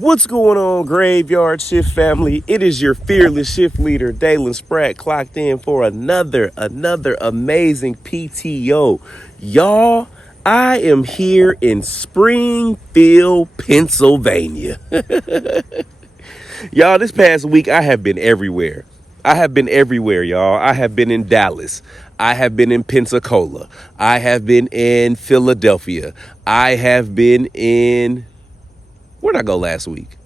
What's going on, Graveyard Shift family? It is your fearless shift leader, Dalen Spratt, clocked in for another amazing PTO. Y'all, I am here in Springfield, Pennsylvania. Y'all, this past week I have been everywhere. Y'all. I have been in Dallas. I have been in Pensacola. I have been in Philadelphia. I have been in... Where'd I go last week?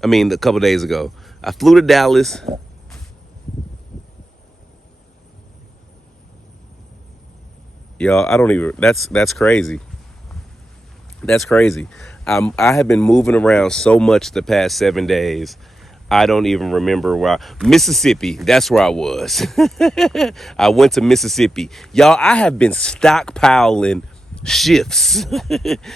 A couple days ago. I flew to Dallas. Y'all, I don't even, that's crazy. That's crazy. I have been moving around so much the past 7 days. I don't even remember Mississippi, that's where I was. I went to Mississippi. Y'all, I have been stockpiling shifts.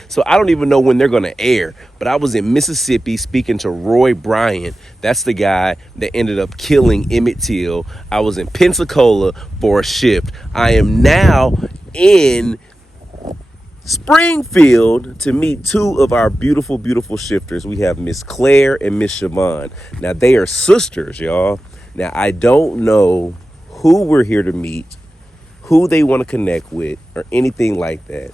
So I don't even know when they're going to air. But I was in Mississippi speaking to Roy Bryant. That's the guy that ended up killing Emmett Till. I was in Pensacola for a shift. I am now in Springfield to meet two of our beautiful shifters. We have Miss Claire and Miss Siobhan. Now, they are sisters, y'all. Now, I don't know who we're here to meet, who they want to connect with, or anything like that.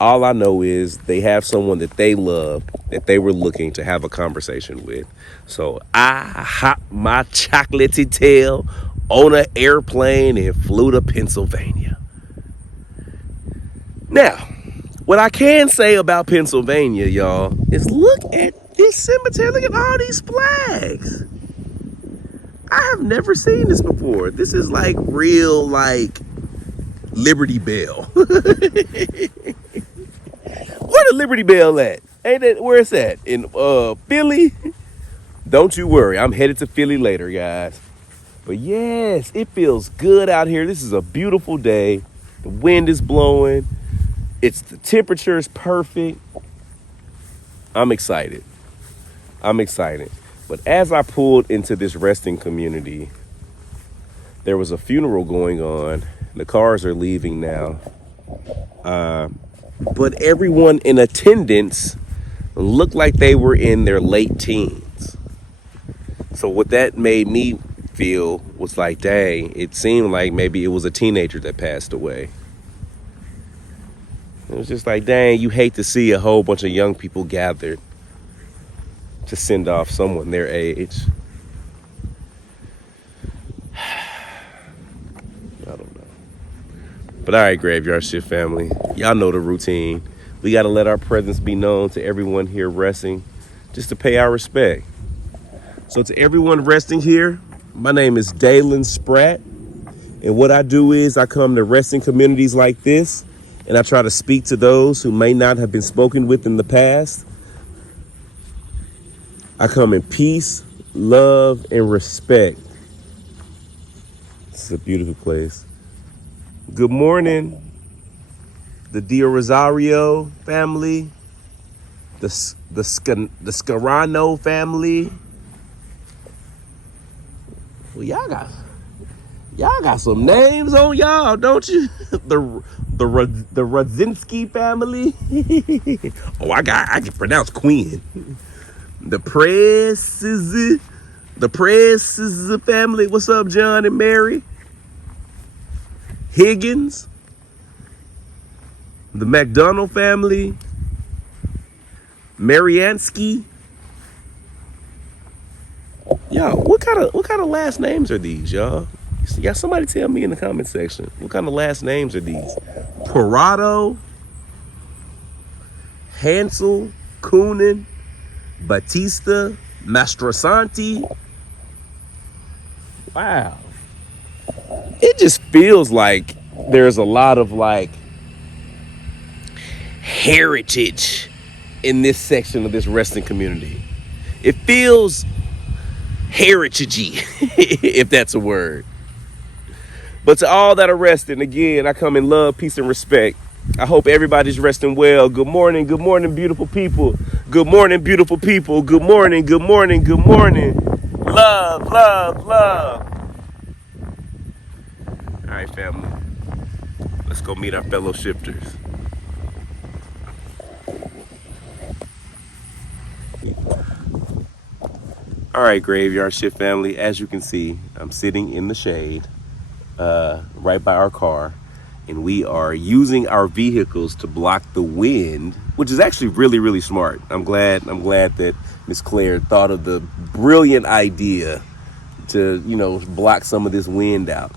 All I know is they have someone that they love, that they were looking to have a conversation with. So I hopped my chocolatey tail on an airplane and flew to Pennsylvania. Now, what I can say about Pennsylvania, y'all, is look at this cemetery. Look at all these flags. I have never seen this before. This is like real, like, Liberty Bell. Where the Liberty Bell at? Ain't that where it's at? In Philly? Don't you worry. I'm headed to Philly later, guys. But yes, it feels good out here. This is a beautiful day. The wind is blowing. The temperature is perfect. I'm excited. But as I pulled into this resting community, there was a funeral going on. The cars are leaving now. But everyone in attendance looked like they were in their late teens. So what that made me feel was like, dang, it seemed like maybe it was a teenager that passed away. It was just like, dang, you hate to see a whole bunch of young people gathered to send off someone their age. I don't know. But all right, Graveyard Shift family, y'all know the routine. We got to let our presence be known to everyone here resting, just to pay our respect. So to everyone resting here, my name is Dalen Spratt. And what I do is I come to resting communities like this, and I try to speak to those who may not have been spoken with in the past. I come in peace, love, and respect. It's a beautiful place. Good morning, the Dia Rosario family, the Scarano family. Well, y'all got some names on y'all, don't you? the Rodzinski family. Oh, I can pronounce Queen. The Presses family. What's up, John and Mary? Higgins, the McDonald family, Mariansky. Y'all, what kind of last names are these, y'all? Y'all, somebody tell me in the comment section. What kind of last names are these? Parado, Hansel, Coonan, Batista, Mastrosanti. Wow. It just feels like there's a lot of like heritage in this section of this resting community. It feels heritagey, if that's a word. But to all that are resting, again, I come in love, peace, and respect. I hope everybody's resting well. Good morning, beautiful people. Good morning, beautiful people. Good morning. Love. All right, family. Let's go meet our fellow shifters. All right, Graveyard Shift family. As you can see, I'm sitting in the shade, right by our car, and we are using our vehicles to block the wind, which is actually really, really smart. I'm glad that Miss Claire thought of the brilliant idea to, block some of this wind out.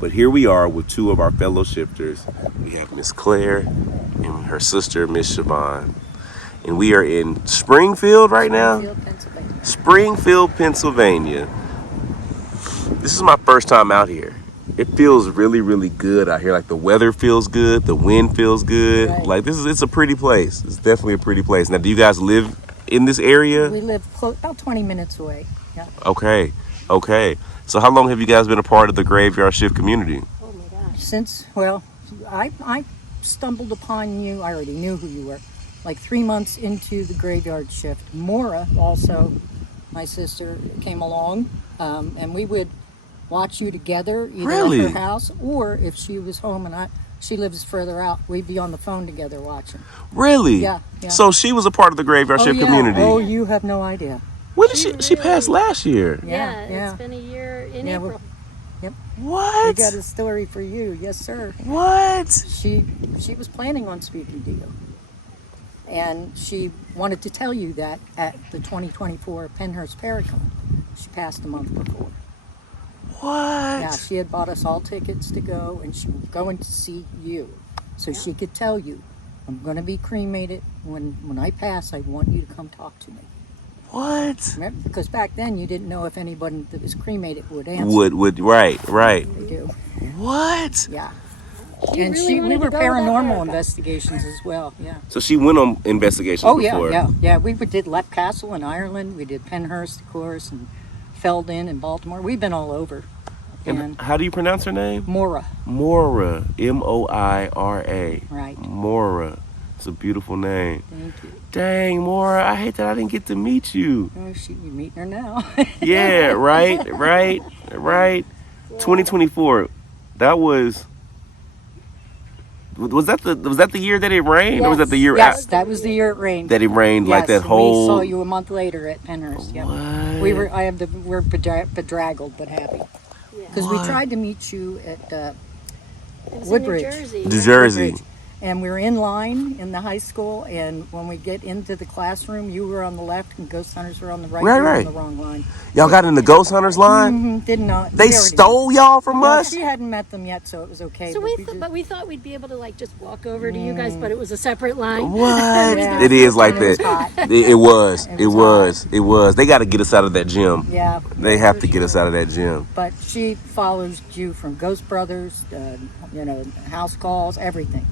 But here we are with two of our fellow shifters. We have Miss Claire and her sister, Miss Siobhan. And we are in Springfield right now. Pennsylvania. Springfield, Pennsylvania. This is my first time out here. It feels really, really good out here. Like the weather feels good, the wind feels good. Right. Like it's a pretty place. It's definitely a pretty place. Now, do you guys live in this area? We live about 20 minutes away. Yeah. Okay. So how long have you guys been a part of the Graveyard Shift community? Oh my gosh. I stumbled upon you. I already knew who you were. Like 3 months into the Graveyard Shift. Mora, also, my sister, came along, and we would watch you together, either Really? at her house, or if she was home and she lives further out, we'd be on the phone together watching. Really? Yeah. So she was a part of the Graveyard Shift community. Oh, you have no idea. When did she passed last year? Yeah, it's been a year in April. Yep. What? We got a story for you. Yes, sir. What? She was planning on speaking to you. And she wanted to tell you that at the 2024 Penhurst Paracon. She passed the month before. What? Yeah, she had bought us all tickets to go, and she was going to see you. So she could tell you, I'm going to be cremated. When I pass, I want you to come talk to me. What? Remember? Because back then, you didn't know if anybody that was cremated would answer. Right. They do. What? Yeah. We were paranormal investigations as well, yeah. So she went on investigations before? Yeah. We did Lep Castle in Ireland. We did Penhurst, of course, and Feldon in Baltimore. We've been all over. And how do you pronounce her name? Mora. Mora. Moira. Right. Mora. It's a beautiful name. Thank you. Dang, Mora, I hate that I didn't get to meet you. Oh, you're meeting her now. Yeah, right. 2024. That was that the year that it rained, or was that the year? Yes, that was the year it rained. That it rained, yes, like that whole. We saw you a month later at Penhurst. Yeah. What? I have the word bedraggled but happy, because we tried to meet you at Woodbridge, New Jersey. And we were in line in the high school, and when we get into the classroom, you were on the left and Ghost Hunters were on the right. We were on the wrong line. Y'all got in the Ghost Hunters line? Mm-hmm. Didn't know. They stole y'all from us? She hadn't met them yet, so it was okay. So we thought we'd be able to just walk over to you guys, but it was a separate line. What? Yeah. It is like that. It was. They got to get us out of that gym. Yeah. They have to get us out of that gym. But she follows you from Ghost Brothers, house calls, everything.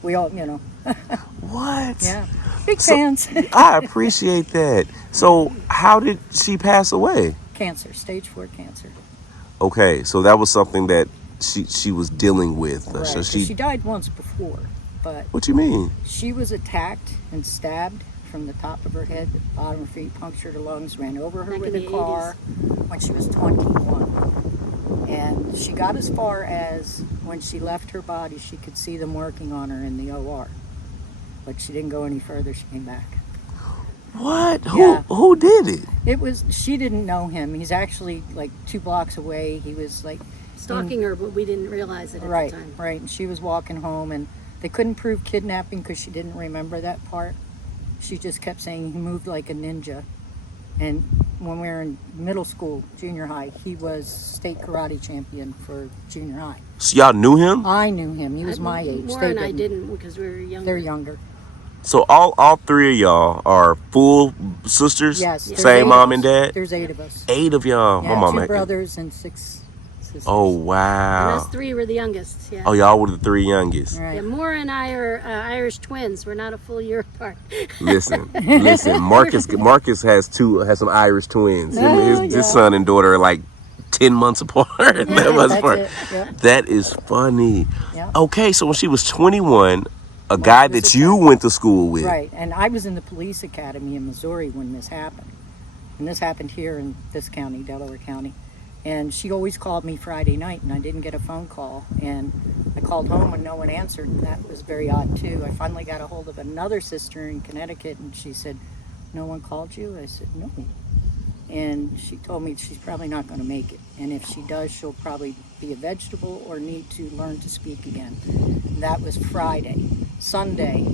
We all, What? Yeah. Big fans. I appreciate that. So how did she pass away? Cancer, stage 4 cancer. Okay, so that was something that she was dealing with. Right. So she died once before, but what you mean? she was attacked and stabbed from the top of her head, the bottom of her feet, punctured her lungs, ran over her Back with in a the car when she was 21. And she got as far as when she left her body, she could see them working on her in the OR. But she didn't go any further. She came back. What? Yeah. Who did it? She didn't know him. He's actually like 2 blocks away. He was like Stalking her, but we didn't realize it at the time. Right. And she was walking home, and they couldn't prove kidnapping because she didn't remember that part. She just kept saying he moved like a ninja. And when we were in middle school, junior high, he was state karate champion for junior high. So y'all knew him? I knew him. He was my age. Mora and I didn't because we were younger. They're younger. So all 3 of y'all are full sisters? Yes. Same mom and dad? There's 8 of us. 8 of y'all. Yeah, My mom 2 had brothers and 6 sisters. Oh, And wow. us 3 were the youngest. Yeah. Oh, y'all were the 3 youngest. Right. Yeah, Mora and I are Irish twins. We're not a full year apart. Listen. Marcus has some Irish twins. His son and daughter are like 10 months apart. That is funny. Yeah. Okay, so when she was 21, a guy that you went to school with. Right, and I was in the police academy in Missouri when this happened. And this happened here in this county, Delaware County. And she always called me Friday night, and I didn't get a phone call. And I called home and no one answered, and that was very odd too. I finally got a hold of another sister in Connecticut, and she said, "No one called you?" I said, "No." And she told me she's probably not going to make it. And if she does, she'll probably be a vegetable or need to learn to speak again. That was Friday. Sunday,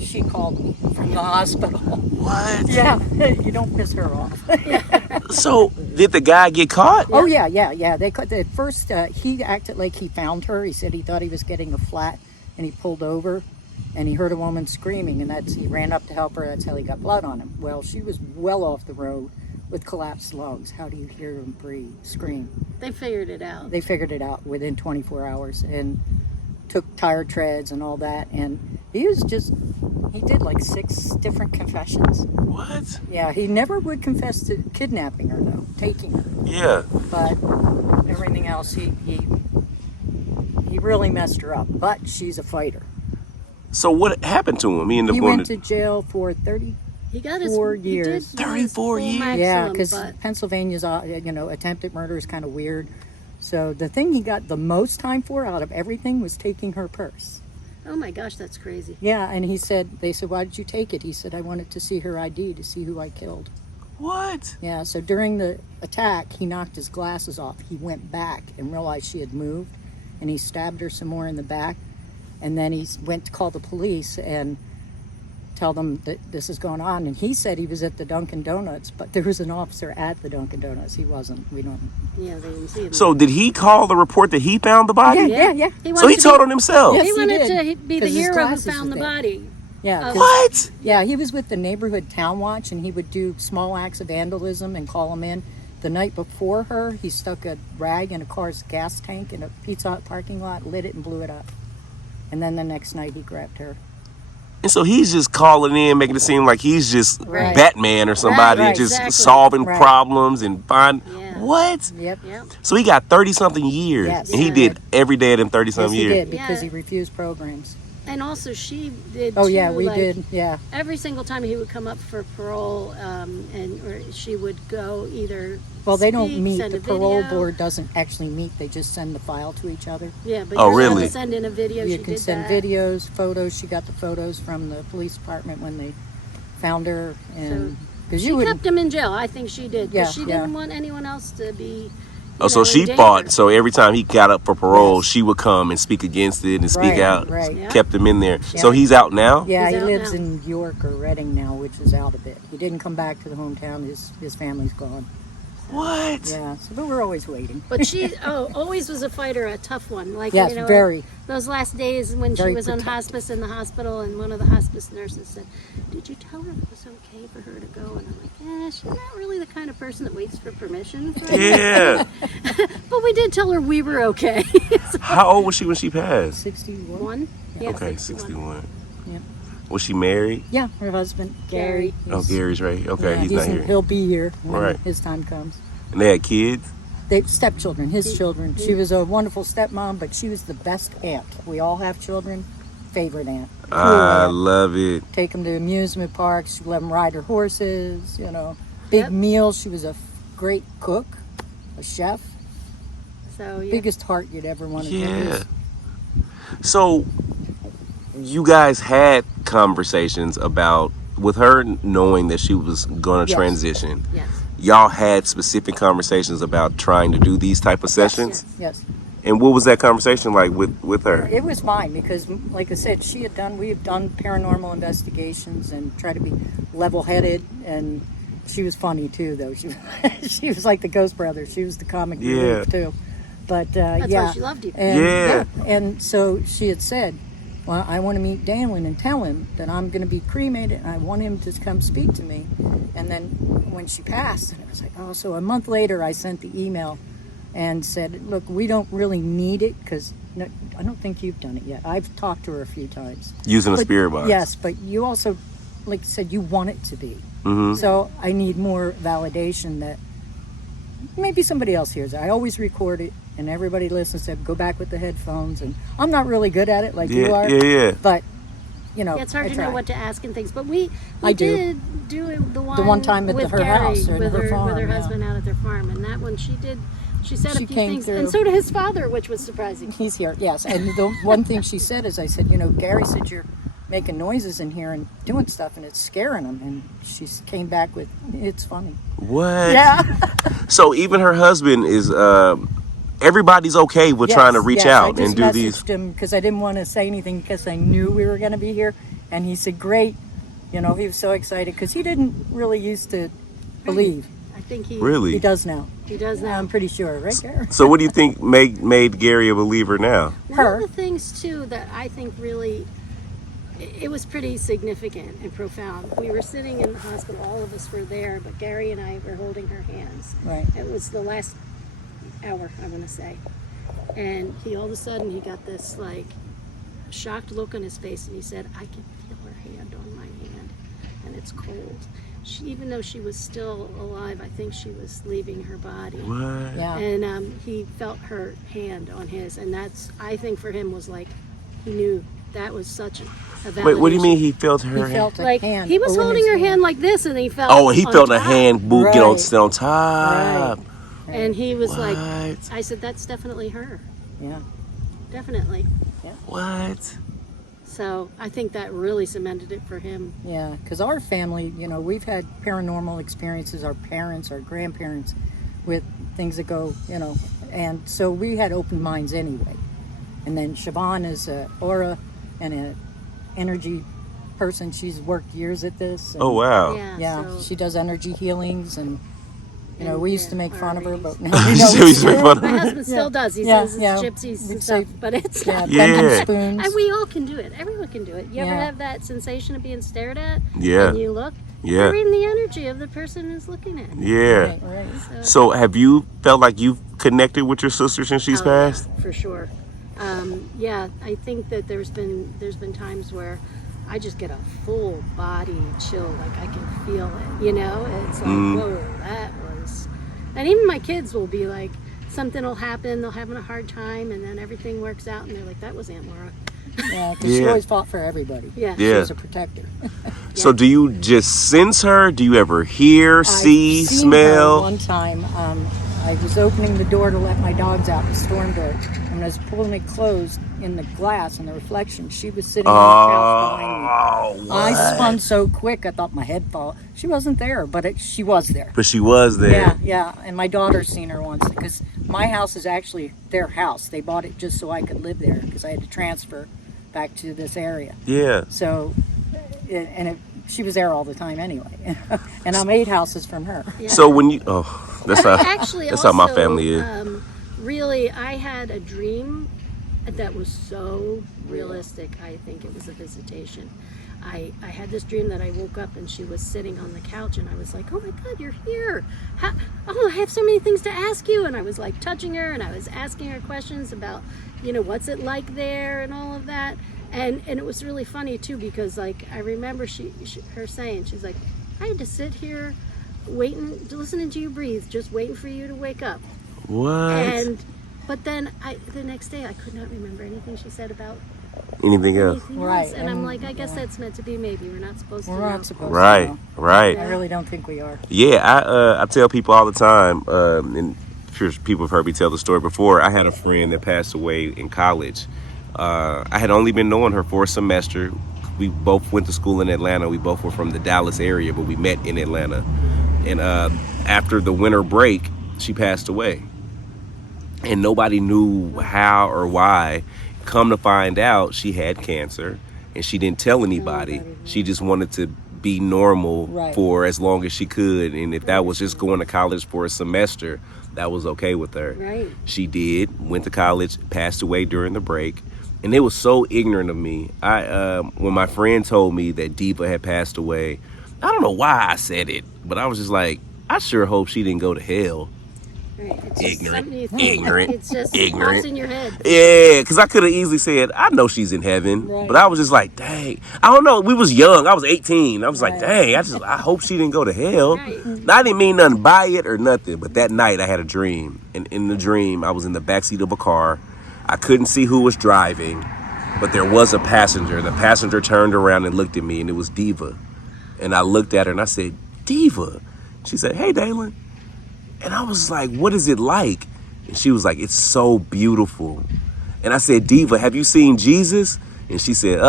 she called me from the hospital. What? Yeah, you don't piss her off. So did the guy get caught? Oh yeah. They at first he acted like he found her. He said he thought he was getting a flat, and he pulled over, and he heard a woman screaming, and he ran up to help her. That's how he got blood on him. Well, she was well off the road with collapsed lungs. How do you hear him breathe, scream? They figured it out. They figured it out within 24 hours and took tire treads and all that. And he did like 6 different confessions. What? Yeah, he never would confess to kidnapping her though, taking her. Yeah. But everything else, he really messed her up. But she's a fighter. So what happened to him? He ended up He going went to jail for 30. He got his 4 he years. did his 34 full years? maximum, Yeah, because but Pennsylvania's, attempted murder is kind of weird. So the thing he got the most time for out of everything was taking her purse. oh my gosh, that's crazy. Yeah, and they said, why did you take it? He said, I wanted to see her ID to see who I killed. What? Yeah, so during the attack, he knocked his glasses off. He went back and realized she had moved, and he stabbed her some more in the back. And then he went to call the police and tell them that this is going on. And he said he was at the Dunkin' Donuts, but there was an officer at the Dunkin' Donuts. He wasn't. We don't. Yeah, they didn't see him. So did he call the report that he found the body? Yeah. So he told on himself. Yes, he he wanted did, to be the 'cause his hero who glasses found was the there. body. Yeah. 'cause- What? Yeah, he was with the neighborhood town watch, and he would do small acts of vandalism and call them in. The night before her, he stuck a rag in a car's gas tank in a Pizza Hut parking lot, lit it, and blew it up. And then the next night, he grabbed her. And so he's just calling in, making it seem like he's just Right. Batman or somebody, Right, and just exactly. solving Right. problems and find Yeah. what? Yep. Yep. So he got 30-something years, Yes. and he Yeah. did every day of them Yes, 30-something he years. did, because Yeah. he refused programs. And also she did Oh, too, yeah, we like, did. Yeah. every single time he would come up for parole, or she would go either Well, they don't speak, meet. send The a parole video. board doesn't actually meet. They just send the file to each other. Yeah, but Oh, you're allowed really? to send in a video. You she can did send that. videos, photos. She got the photos from the police department when they found her, and because She you would. kept him in jail. I think she did. Yeah, Because she yeah. didn't want anyone else to be. Oh, so in she danger. fought. So every time he got up for parole, Yes. she would come and speak against it and speak Right, out. right. Yeah. Kept him in there. So Yeah. he's out now? Yeah, He's he out lives now. in York or Reading now, which is out a bit. He didn't come back to the hometown. His family's gone. What? Yeah, so, but we're always waiting. But she always was a fighter, a tough one. Like, Yes, you know, very. Those last days when she Very was on protective. hospice in the hospital, and one of the hospice nurses said, "Did you tell her it was okay for her to go?" And I'm like, she's not really the kind of person that waits for permission. Yeah. But we did tell her we were okay. How old was she when she passed? 61. One? Yeah, Okay, 61. 61. Yeah. Was she married? Yeah, her husband Gary. Oh, Gary's right. Okay, Yeah, he's not here. He'll be here when Right. his time comes. And they had kids? They stepchildren, his children. She was a wonderful stepmom, but she was the best aunt. We all have children. Favorite aunt. Cool I aunt. love it. Take them to amusement parks. She let them ride her horses. Big Yep. meals. She was a great cook, a chef. So, yeah. Biggest heart you'd ever want to Yeah. So you guys had conversations about, with her knowing that she was going to Yes. transition, Yes. y'all had specific conversations about trying to do these type of sessions? Yes. And what was that conversation like with her? It was mine because, like I said, we have done paranormal investigations and try to be level-headed, and she was funny too, though. She was like the Ghost Brothers. She was the comic relief too. But That's yeah, why she loved you. And, Yeah. and so she had said, "Well, I want to meet Dalen and tell him that I'm going to be cremated, and I want him to come speak to me." And then when she passed, and it was like, oh, so a month later, I sent the email and said, "Look, we don't really need it because I don't think you've done it yet. I've talked to her a few times." Using a But- spirit box? Yes, but you also, like you said, you want it to be. Mm-hmm. So I need more validation that maybe somebody else hears it. I always record it, and everybody listens to it. Go back with the headphones, and I'm not really good at it like you are. Yeah. But Yeah, it's hard I to try. know what to ask and things, but we I do. did do it the one time at with her Gary, house or in with her her farm, with her yeah. husband out at their farm, and that one she did. She said She a few came things, through. and so did his father, which was surprising. he's here, yes. And the one thing she said is, I said, Gary said you're making noises in here and doing stuff, and it's scaring them. And she came back with, it's funny. What? Yeah. So even her husband is. Everybody's okay with trying to reach out and do these. I just messaged him because I didn't want to say anything because I knew we were going to be here, and he said, "Great." You know, he was so excited because he didn't really used to believe. I think he He does now. He does now. I'm pretty sure, right there. So what do you think made Gary a believer now? One of the things too that I think really it was pretty significant and profound. We were sitting in the hospital, all of us were there, but Gary and I were holding her hands. Right. It was the last hour, I want to say. And he all of a sudden he got this like shocked look on his face, and he said, "I can feel her hand on my hand, and it's cold." Even though she was still alive, I think she was leaving her body. What? Yeah. And he felt her hand on his, and that's, I think for him was like, he knew that was such a validation. Wait, what do you mean he felt her He hand? felt a Like hand. he was a holding woman's her hand like this, and he felt. Oh, he on felt a top. hand boot get Right. on top. Right. And he was like, What? I said, that's definitely her. Yeah. Definitely. What? So I think that really cemented it for him. Yeah, because our family, you know, we've had paranormal experiences, our parents, our grandparents, with things that go, you know, and so we had open minds anyway. And then Siobhan is a aura and an energy person. She's worked years at this. And, Oh wow. Yeah, so, she does energy healings, and you know, And, we used to yeah, make fun of her, but readings. now we You know said we it's used to make true. fun of my her. husband still does. He Yeah, says it's yeah. gypsies We'd and say- stuff, but it's Yeah, not. Yeah. bending spoons. And we all can do it. Everyone can do it. You ever Yeah. have that sensation of being stared at? Yeah. And you look? Yeah. You're reading the energy of the person who's looking at you. Yeah. Right, right. So have you felt like you've connected with your sister since she's Oh, passed? yeah, for sure. Yeah, I think that there's been times where I just get a full body chill, like I can feel it, you know? It's like, whoa, that was... And even my kids will be like, something will happen, they'll having a hard time, and then everything works out, and they're like, that was Aunt Mora. Yeah, because she Yeah. always fought for everybody. Yeah. She Yeah. was a protector. So do you just sense her? Do you ever hear, see, I've seen her smell? one time, I was opening the door to let my dogs out, the storm door, and when I was pulling it closed in the glass and the reflection, she was sitting on the couch behind me. Oh, I spun so quick, I thought my head fall. She wasn't there, but she was there. but she was there. Yeah, yeah. And my daughter's seen her once because my house is actually their house. They bought it just so I could live there because I had to transfer back to this area. Yeah. So, she was there all the time anyway. And I'm 8 houses from her. Yeah. So when you that's how Actually, that's also, how my family is. Really, I had a dream that was so realistic. I think it was a visitation. I had this dream that I woke up and she was sitting on the couch, and I was like, oh my God, you're here. I have so many things to ask you. And I was like touching her, and I was asking her questions about, you know, what's it like there and all of that. And it was really funny too, because like I remember her saying, she's like, I had to sit here waiting, listening to you breathe, just waiting for you to wake up. What? But then the next day I could not remember anything she said about Anything else? anything Right, else. And I'm and, like, I guess that's meant to be. Maybe we're not supposed to We're know. not supposed Right, to know. right. I really don't think we are. Yeah, I tell people all the time, and I'm sure people have heard me tell the story before. I had a friend that passed away in college. I had only been knowing her for a semester. We both went to school in Atlanta. We both were from the Dallas area, but we met in Atlanta. And after the winter break, she passed away. And nobody knew how or why. Come to find out, she had cancer, and she didn't tell anybody. She just wanted to be normal Right. for as long as she could. And if that was just going to college for a semester, that was okay with her. Right. She did, went to college, passed away during the break. And it was so ignorant of me. When my friend told me that Diva had passed away, I don't know why I said it, but I was just like, I sure hope she didn't go to hell. Right. It's just Ignorant. something you think. Ignorant. It's just Ignorant. pops in your head. Yeah, because I could have easily said, I know she's in heaven. Right. But I was just like, dang. I don't know. We was young. I was 18. I was like, Right. dang, I hope she didn't go to hell. Right. I didn't mean nothing by it or nothing. But that night I had a dream. And in the dream, I was in the backseat of a car. I couldn't see who was driving, but there was a passenger. The passenger turned around and looked at me, and it was Diva. And I looked at her and I said, Diva. She said, hey, Dalen. And I was like, what is it like? And she was like, it's so beautiful. And I said, Diva, have you seen Jesus? And she said,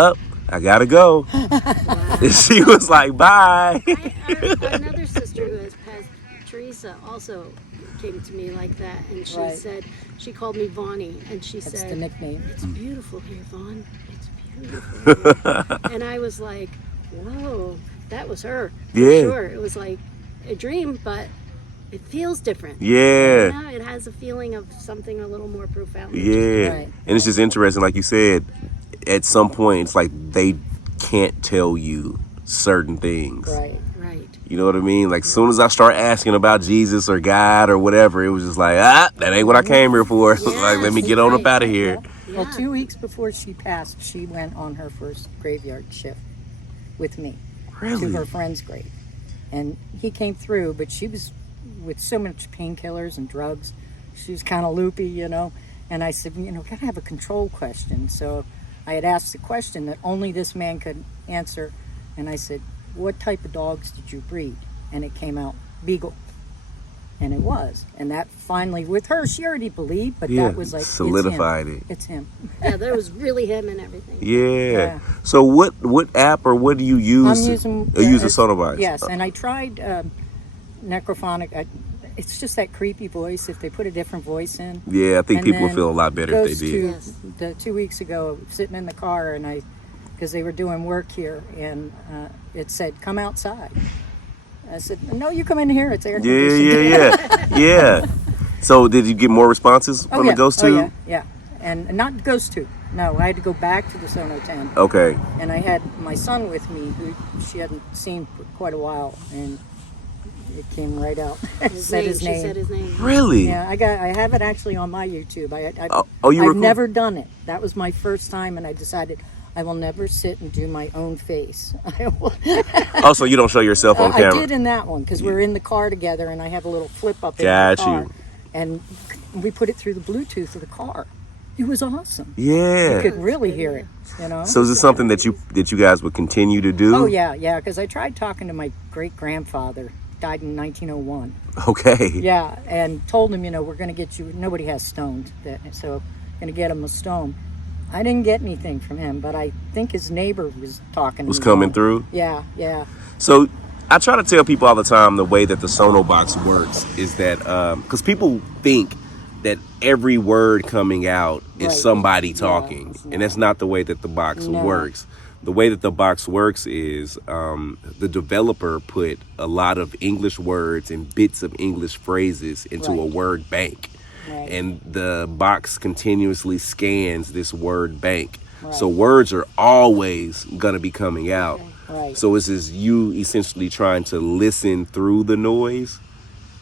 I gotta go. And she was like, bye. Another sister who has passed, Teresa, also came to me like that, and she Right. said, she called me Vonnie, and she That's said, the nickname. "It's beautiful here, Vaughn. It's beautiful here." And I was like, whoa, that was her. For Yeah. sure. It was like a dream, but it feels different. Yeah. You know, it has a feeling of something a little more profound. Yeah. Right. And it's just interesting, like you said, at some point, it's like they can't tell you certain things. Right. Right. You know what I mean? Like, as soon as I start asking about Jesus or God or whatever, it was just like, that ain't what I came here for. Like, let me get on up out of here. Well, Yeah. 2 weeks before she passed, she went on her first graveyard shift with me to Really? her friend's grave. And he came through, but she was with so much painkillers and drugs. She was kind of loopy, you know. And I said, gotta have a control question. So I had asked the question that only this man could answer. And I said, what type of dogs did you breed? And it came out Beagle. And it was. And that finally, with her, she already believed, but Yeah, that was like, solidified it. It's him. Yeah, there was really him and everything. Yeah. Yeah. So what app or what do you use? I'm using... use a Sonobox? Yes, and I tried Necrophonic. It's just that creepy voice. If they put a different voice in. Yeah, I think And people would then feel a lot better if goes they did. to Yes. the 2 weeks ago, sitting in the car, and because they were doing work here, and it said, "Come outside." I said, "No, you come in here. It's air conditioned." Yeah. So did you get more responses from the Ghost Tube? Yeah. And not Ghost Tube. No, I had to go back to the Sono 10. Okay. And I had my son with me, who she hadn't seen for quite a while, and it came right out. His Said name, his she name. said his name. Really? Yeah, I have it actually on my YouTube. You I've record- never done it. That was my first time, and I decided I will never sit and do my own face. Oh, so you don't show yourself on I camera? did in that one because we're in the car together, and I have a little flip up in Got the car, you. and we put it through the Bluetooth of the car. It was awesome. Yeah. You could really hear it. So is this something that you guys would continue to do? Oh yeah, because I tried talking to my great grandfather. Died in 1901. Okay. Yeah, and told him, we're going to get you. Nobody has stones, so going to get him a stone. I didn't get anything from him, but I think his neighbor was talking to Was me. coming through? Yeah. So I try to tell people all the time the way that the Sonobox works is that because people think that every word coming out is Right. somebody Yeah, talking, it's and that's not the way that the box No. works. The way that the box works is the developer put a lot of English words and bits of English phrases into a Right. word bank. Right. And the box continuously scans this word bank. Right. So words are always going to be coming out. Right. So it's just you essentially trying to listen through the noise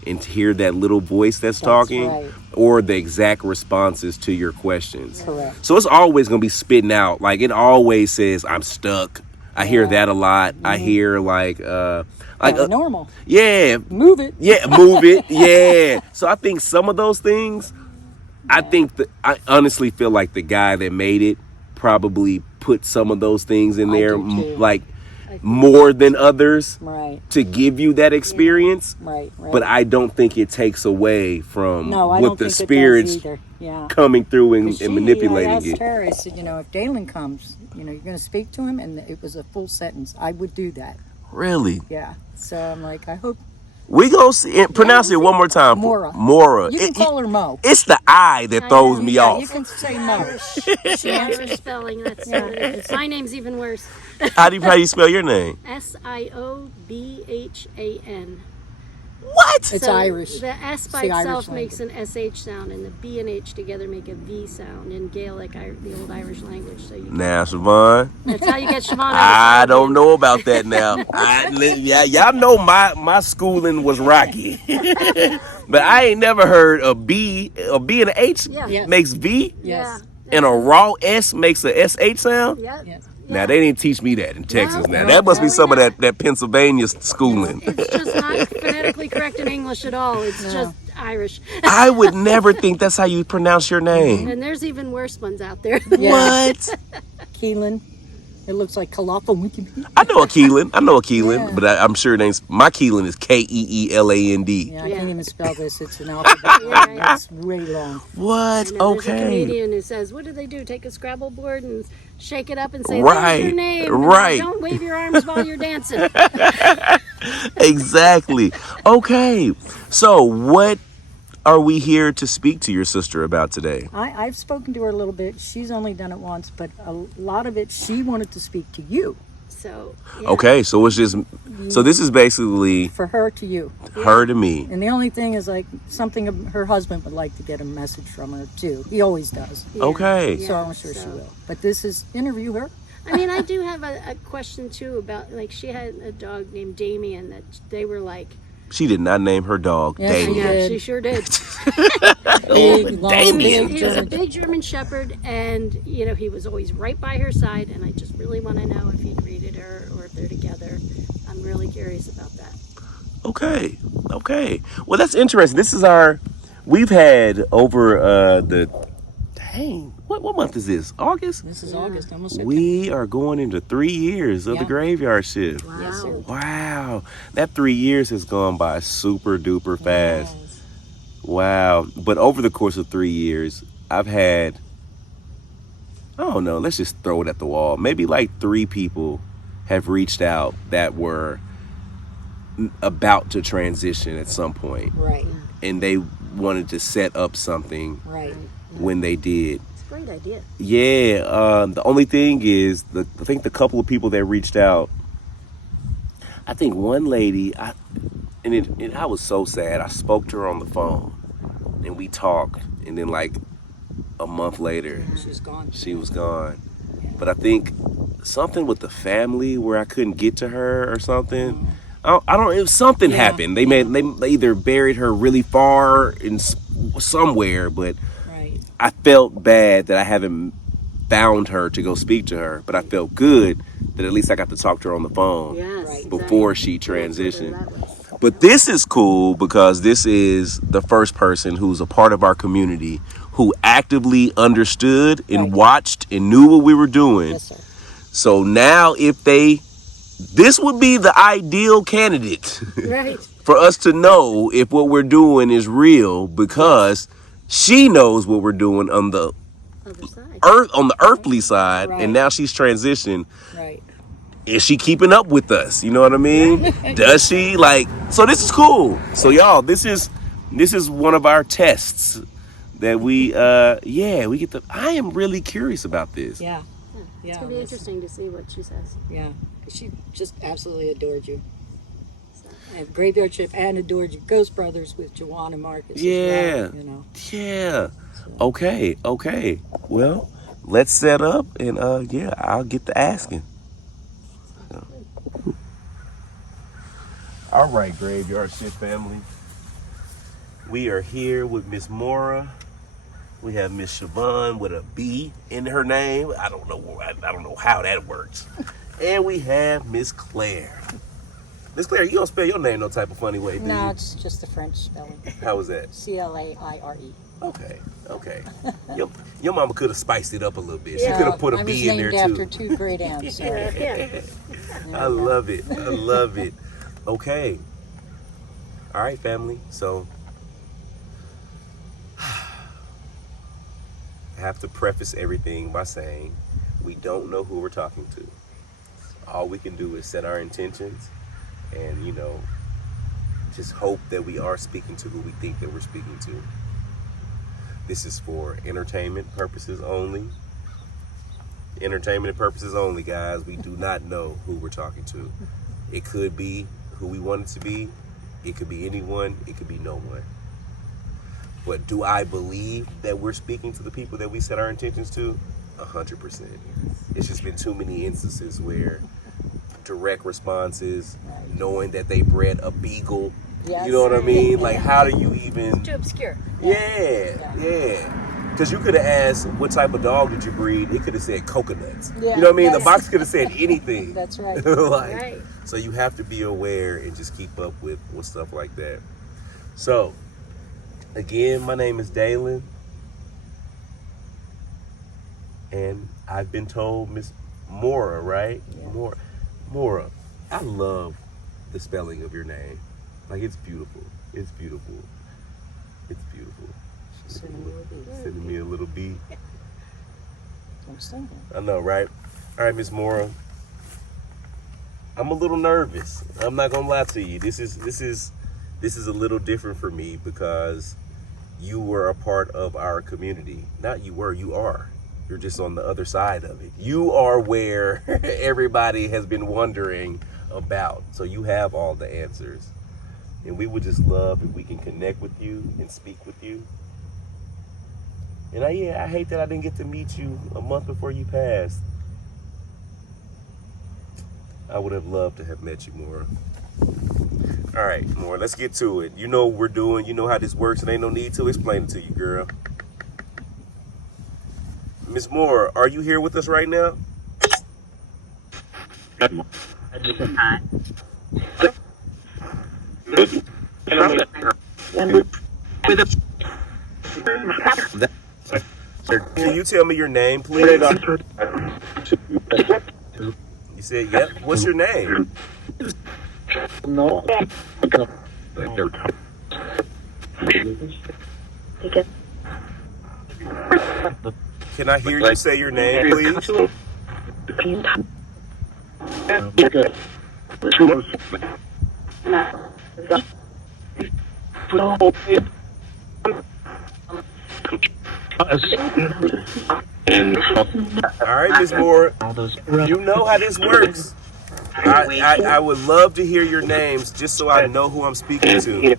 and to hear that little voice that's talking right. or the exact responses to your questions. Correct. So it's always going to be spitting out. Like it always says, I'm stuck. I hear that a lot. I hear like Paranormal. yeah, Move it. yeah, move it. Yeah. So I think some of those things, I honestly feel like the guy that made it probably put some of those things in I there, do too. like more than others Right. to give you that experience. Right. But I don't think it takes away from No, I what don't the think spirits it does either. Yeah. coming through and I manipulating asked it. her, I said, if Dalen comes, you're going to speak to him? And it was a full sentence. I would do that. Really? Yeah. So I'm like, I hope. We go see it. Pronounce it one more time. Mora. Mora. You can call her Mo. It's the I that throws me Yeah, off. you can say Mo. The Irish spelling. My name's even worse. How do you spell your name? Siobhan. What? It's Irish. The S by It's the itself Irish makes an SH sound, and the B and H together make a V sound in Gaelic, the old Irish language. So Now, Siobhan, that's how you get Siobhan. I don't know about that now. Y'all know my schooling was rocky. But I ain't never heard a B and an H Yeah. Yes. makes V, Yes. and a raw S makes a SH sound. Yeah. Yes. Now, they didn't teach me that in Texas. No, Now, that must be no, some of no. that Pennsylvania schooling. It's just not phonetically correct in English at all. It's just Irish. I would never think that's how you pronounce your name. And there's even worse ones out there. Yeah. What? Keelan. It looks like Kalapa. I know a Keelan. Yeah. But I'm sure it ain't. My Keelan is Keeland. Yeah, I Yeah. can't even spell this. It's an alphabet. Yeah. It's way long. What? I know there's a Okay. comedian who says, "What do they do? Take a Scrabble board and shake it up and say, Right. there's your name. Right. Don't wave your arms while you're dancing." Exactly. Okay. So, what are we here to speak to your sister about today? I've spoken to her a little bit. She's only done it once, but a lot of it she wanted to speak to you. So, yeah. Okay. So it's just. So this is basically For her to you. her to me. And the only thing is like something her husband would like to get a message from her too. He always does. Yeah. Okay. So I'm sure she will. But this is interview her. I mean, I do have a question too about, like, she had a dog named Damian that they were like, She did not name her dog Yes, she Damian. did. yeah, she sure did. Big, long, Damian. big He was a German. big German Shepherd, and he was always right by her side. And I just really want to know if he greeted her or if they're together. I'm really curious about that. Okay. Okay. Well, that's interesting. We've had over dang, what month is this? August? This is August, almost September. We are going into 3 years of the Yeah. graveyard shift. Wow. Yes, sir. Wow. That 3 years has gone by super duper fast. Yes. Wow. But over the course of 3 years, I've had, I don't know, let's just throw it at the wall. Maybe like 3 people have reached out that were about to transition at some point, Right, and they wanted to set up something right. when they did. It's a great idea. Yeah, the only thing is, I think the couple of people that reached out, I think one lady, I was so sad. I spoke to her on the phone, and we talked, and then like a month later, She's gone. she was gone. But I think something with the family where I couldn't get to her or something. I don't. If something Yeah. happened, they either buried her really far in somewhere, but Right. I felt bad that I haven't found her to go speak to her. But I felt good that at least I got to talk to her on the phone Yes. Right. before exactly. she transitioned. That way. But this is cool because this is the first person who's a part of our community who actively understood and Right. watched and knew what we were doing. Yes, sir. So now this would be the ideal candidate Right. for us to know if what we're doing is real, because she knows what we're doing on the Other side. earthly side, Right. and now she's transitioned. Right. Is she keeping up with us? You know what I mean? Does she? Like, so this is cool. So y'all, this is one of our tests that we get to. I am really curious about this. Yeah. It's Yeah. going to be interesting to see what she says. Yeah. She just absolutely adored you. And Graveyard Shift and adored you. Ghost Brothers with Jawan and Marcus. Yeah. As well, you know. Yeah. Okay. Well, let's set up, and I'll get to asking. All right, Graveyard Shift family. We are here with Miss Mora. We have Miss Siobhan with a B in her name. I don't know how that works. And we have Miss Claire. Miss Claire, you don't spell your name no type of funny way, do No, you? it's just the French spelling. How was that? Claire. Okay. Your mama could have spiced it up a little bit. She Yeah. could have put a I was B in there named too. after 2 great aunts. So. Yeah. I love it. Okay. All right, family. So I have to preface everything by saying we don't know who we're talking to. All we can do is set our intentions and, just hope that we are speaking to who we think that we're speaking to. This is for entertainment purposes only. Entertainment purposes only, guys. We do not know who we're talking to. It could be who we want it to be. It could be anyone. It could be no one. But do I believe that we're speaking to the people that we set our intentions to? 100%. It's just been too many instances where direct responses, knowing that they bred a beagle. Yes. You know what I mean? Like, how do you even... Too obscure. Yeah. Because you could have asked, what type of dog did you breed? It could have said coconuts. Yeah, You know what I mean? The yes. box could have said anything. That's right. Right. So you have to be aware and just keep up with stuff like that. So, again, my name is Dalen. And I've been told Miss Mora, right? Yeah. Mora. I love the spelling of your name. Like, it's beautiful. It's beautiful. It's beautiful. She's sending me a bee. Sending me a little bee. I'm singing. I know, right? All right, Miss Mora. I'm a little nervous. I'm not gonna lie to you. This is a little different for me because you were a part of our community. Not you were, you are. You're just on the other side of it. You are where everybody has been wondering about. So you have all the answers. And we would just love if we can connect with you and speak with you. And I hate that I didn't get to meet you a month before you passed. I would have loved to have met you more. All right, Mora, let's get to it. You know what we're doing. You know how this works. And ain't no need to explain it to you, girl. Miss Mora, are you here with us right now? Can you tell me your name, please? You said, yep. What's your name? No. Can I hear you say your name, please? All right, Miss Mora. You know how this works. I would love to hear your names just so I know who I'm speaking to.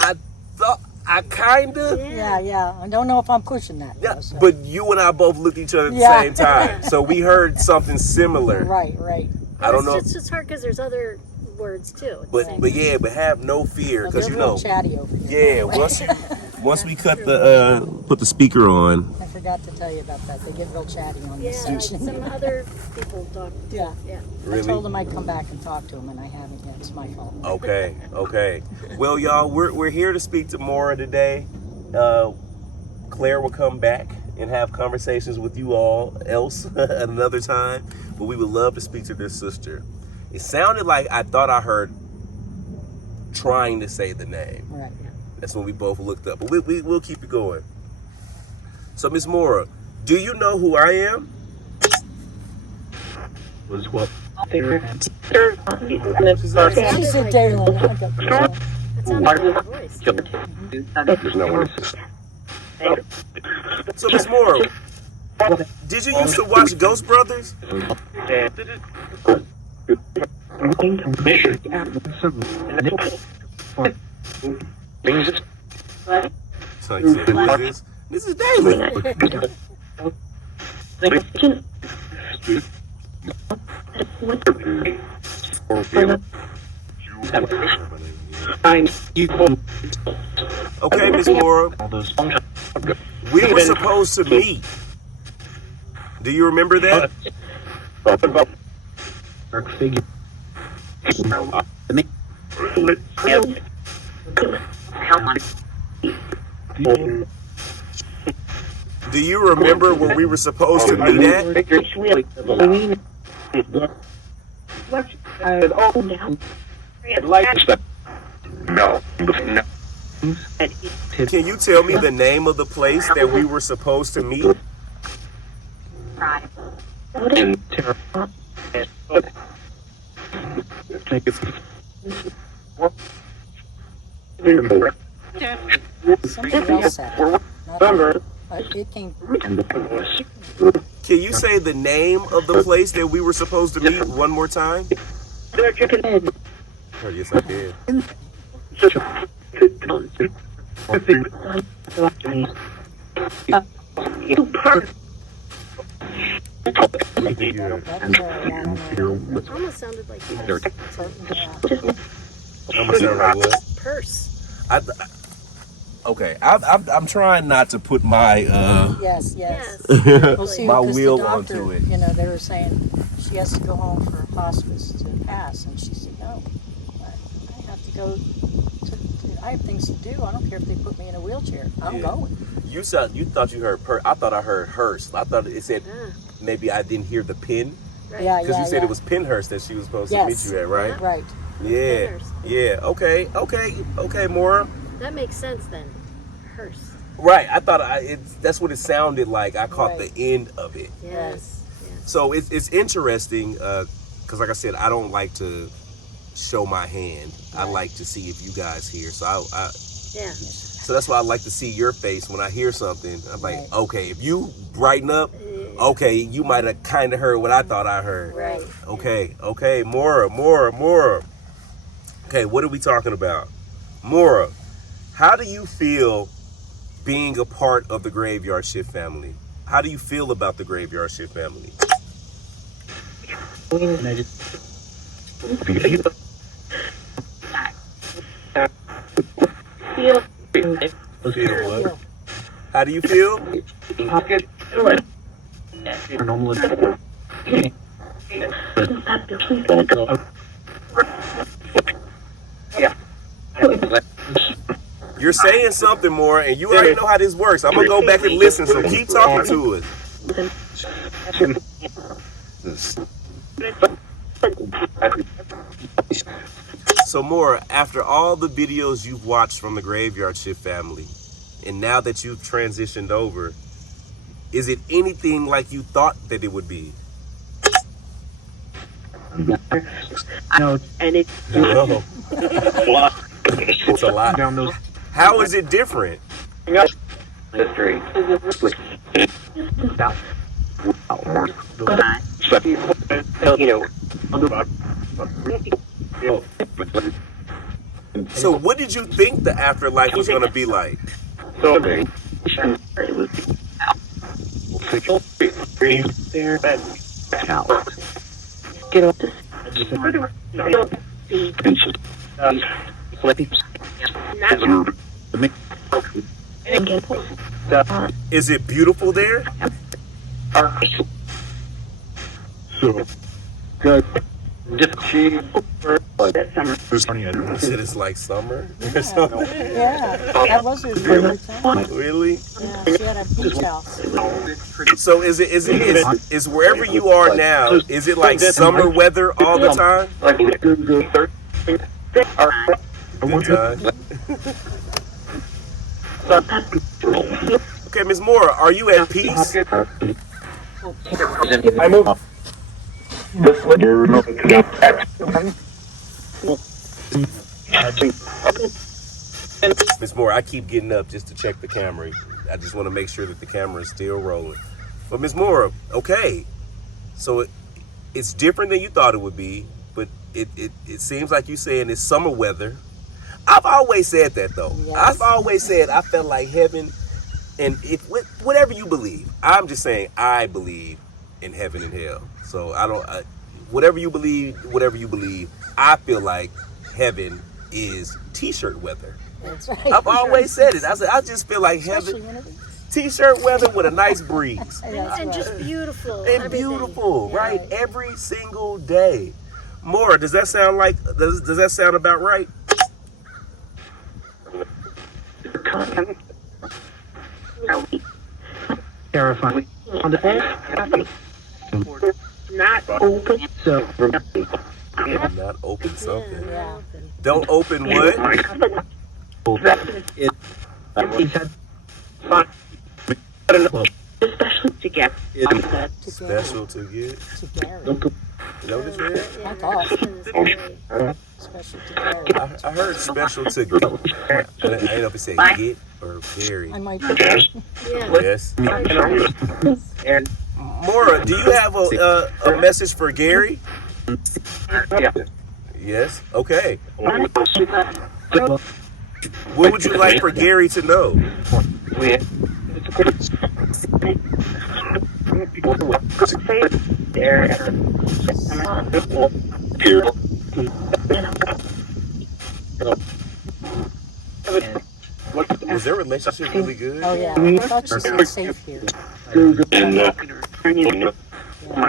I thought I kinda. Yeah. I don't know if I'm pushing that. Yeah, though, so. but you and I both looked at each other at the Yeah. same time, so we heard something similar. Right. I don't know. It's just hard because there's other words too. But have no fear, Well, because they're you real know. chatty over here. Yeah, once we cut put the speaker on. I forgot to tell you about that. They get real chatty on this Yeah, like station. some other people talk. Yeah. Yeah. I Really? told them I'd come back and talk to them, and I haven't yet. It's my fault. Okay. Well, y'all, we're here to speak to Mora today. Claire will come back and have conversations with you all else at another time, but we would love to speak to their sister. It sounded like I thought I heard trying to say the name. Right. That's when we both looked up, but we'll keep it going. So, Miss Mora, do you know who I am? Was what? She said Dalen. I got That sounded like your voice. There's no one. So, Miss Mora, did you used to watch Ghost Brothers? So you said, who is this? This is Dalen. Okay, Miss Mora, we were supposed to meet. Do you remember that? Dark figure. Do you remember where we were supposed to meet at? No. Can you tell me the name of the place that we were supposed to meet? Somebody else said it. It came. Can you say the name of the place that we were supposed to meet one more time? Oh, yes, I did. It almost sounded like purse. Almost sound like what? Purse. Okay, I'm trying not to put my Yes, Yes. We'll see, my because wheel the doctor, onto it. you know, they were saying she has to go home for hospice to pass, and she said, no, I have to go I have things to do. I don't care if they put me in a wheelchair. I'm going. You thought you heard I thought I heard hearse. I thought it said maybe I didn't hear the pin Right. Yeah, because yeah, you said yeah. it was Pinhurst that she was supposed to Yes. meet you at, right? Right. Yeah, Pinhurst. yeah. Okay, Mora. That makes sense then. Hearst. Right. I thought that's what it sounded like. I caught Right. the end of it. Yes. Yes. So it's interesting because, like I said, I don't like to show my hand. I Right. like to see if you guys hear. So Yeah. so that's why I like to see your face when I hear something. I'm like, Right. okay, if you brighten up, okay, you might have kind of heard what I thought I heard. Right. Okay, Mora. Okay, what are we talking about? Mora, how do you feel being a part of the Graveyard Shift family? How do you feel about the Graveyard Shift family? And I just Feel what? How do you feel? Paranormal. You're saying something more, and you already know how this works. I'm gonna go back and listen, so keep talking to us. So, Mora, after all the videos you've watched from the Graveyard Shift family, and now that you've transitioned over, is it anything like you thought that it would be? No, and it's No. It's a lot. down those How is it different? history. So, what did you think the afterlife was gonna be like? Get up. Is it beautiful there? So good. You said it's like summer or something. Yeah, that was her favorite time. Really? Yeah, she had a beach house. So is wherever you are now, is it like summer weather all the time? Good time. Okay, Ms. Mora, are you at peace? I move. Ms. Mora, I keep getting up just to check the camera. I just want to make sure that the camera is still rolling. But Ms. Mora, okay, so it's different than you thought it would be, but it seems like you're saying it's summer weather. I've always said that though. Yes. I've always said I felt like heaven, and whatever you believe, I'm just saying I believe in heaven and hell. So I don't, whatever you believe, I feel like heaven is t-shirt weather. That's right. I've always said it. I said I just feel like Especially heaven, when it is. t-shirt weather with a nice breeze. That's And right. just beautiful. And everything. beautiful, Yeah. right? Every single day. Mora, does that sound like does that sound about right? Terrifying. On the not open. So Not open something. Yeah. Open. Don't open what? it. He's had fun. Especially to get Special to get. To Gary. Notice that? I thought. Especially to Gary. I heard special to get. I didn't know if it said get or Gary. I might be Yeah. Yes. and Mora, do you have a message for Gary? Yes. Okay. What would you like for Gary to know? Was their relationship really good? Oh yeah, I thought she said safe here. And I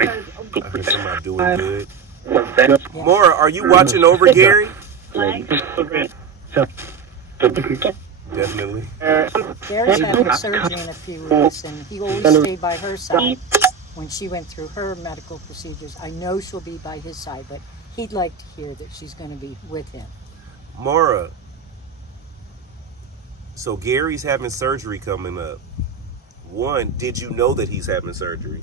heard somebody doing good. Yeah. Mora, are you watching over Gary? Definitely. Gary's having surgery in a few weeks, and he always stayed by her side when she went through her medical procedures. I know she'll be by his side, but he'd like to hear that she's going to be with him. Mora, so Gary's having surgery coming up. One, did you know that he's having surgery?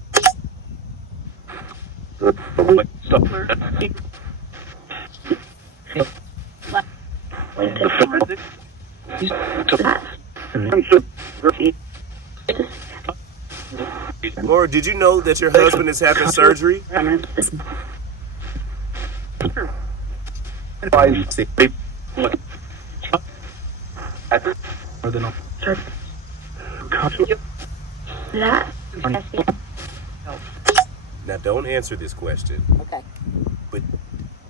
Mora, did you know that your husband is having surgery? Now, don't answer this question. Okay. But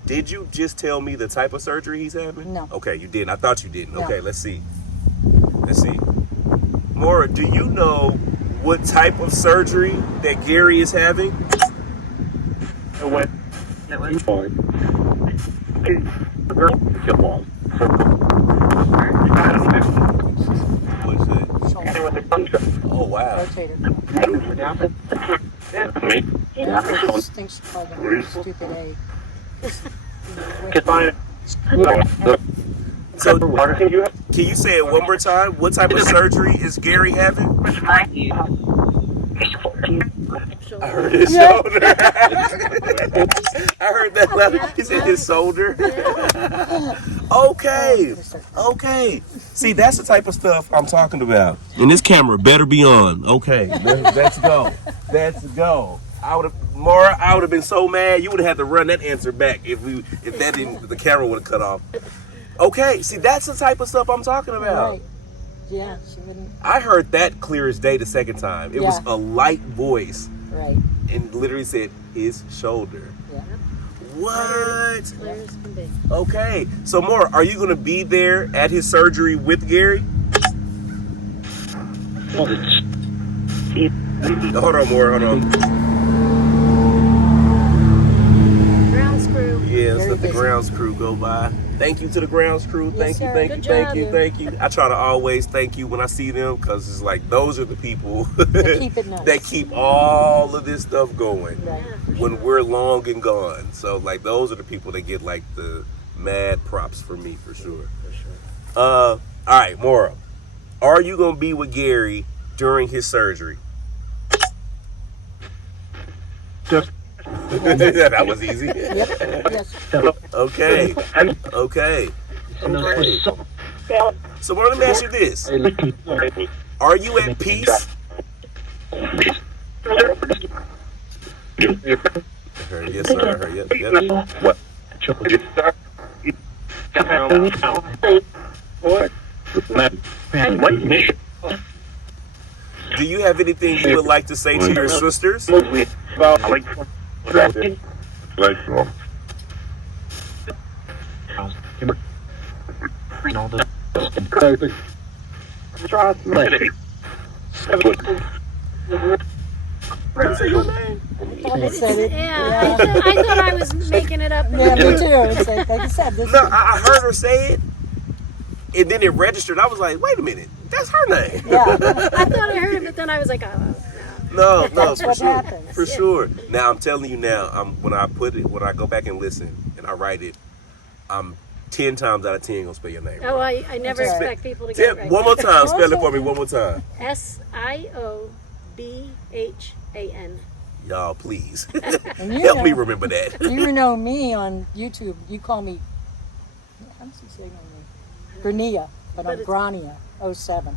did you just tell me the type of surgery he's having? No. Okay, you didn't. I thought you didn't. No. Okay, let's see. Let's see. Mora, do you know what type of surgery that Gary is having? What What is it? Shoulder. Oh, wow. Rotator. Yeah, I just think she called him a stupid egg. So, can you say it one more time? What type of surgery is Gary having? I heard his shoulder. I heard that loud. He said his shoulder. Okay. Okay. See, that's the type of stuff I'm talking about. And this camera better be on. Okay. Let's go. Let's go. Mora, I would have been so mad. You would have had to run that answer back if the camera would have cut off. Okay. See, that's the type of stuff I'm talking about. Right. Yeah, she wouldn't. I heard that clear as day the second time. It was Yeah. a light voice Right. and literally said his shoulder. Yeah. What? Clear as can be. Okay. So, Mora, are you going to be there at his surgery with Gary? Hold on, Mora. Hold on. Grounds crew. Yeah, let's Very let the busy. grounds crew go by. Thank you to the grounds crew. Thank you, sir. thank you, Good thank job. you, thank you. I try to always thank you when I see them because it's like those are the people They keep it nice. that keep all of this stuff going Right. when we're long and gone. So like those are the people that get like the mad props for me for sure. All right, Mora, are you gonna be with Gary during his surgery? That was easy. Yep. Yes. Okay. Okay. So Mora, let me ask you this. Are you at peace? Yes, sir. Yep. Do you have anything you would like to say to your sisters? Say your name. I said it. Yeah, I thought I was making it up. Yeah, me too. It's like I said, this No, I heard her say it, and then it registered. I was like, wait a minute, that's her name. yeah. I thought I heard it, but then I was like, oh. No, That's for what sure, happens. for sure. Now I'm telling you now, when I go back and listen and I write it, I'm 10 times out of 10 gonna spell your name. Oh, I never That's expect people to get it right. One more time, spell it for me one more time. SIOBHAN. Y'all, please And you help me know, remember that. you know me on YouTube. You call me. How does he say my name? Grania, but I'm it's- Grania 07.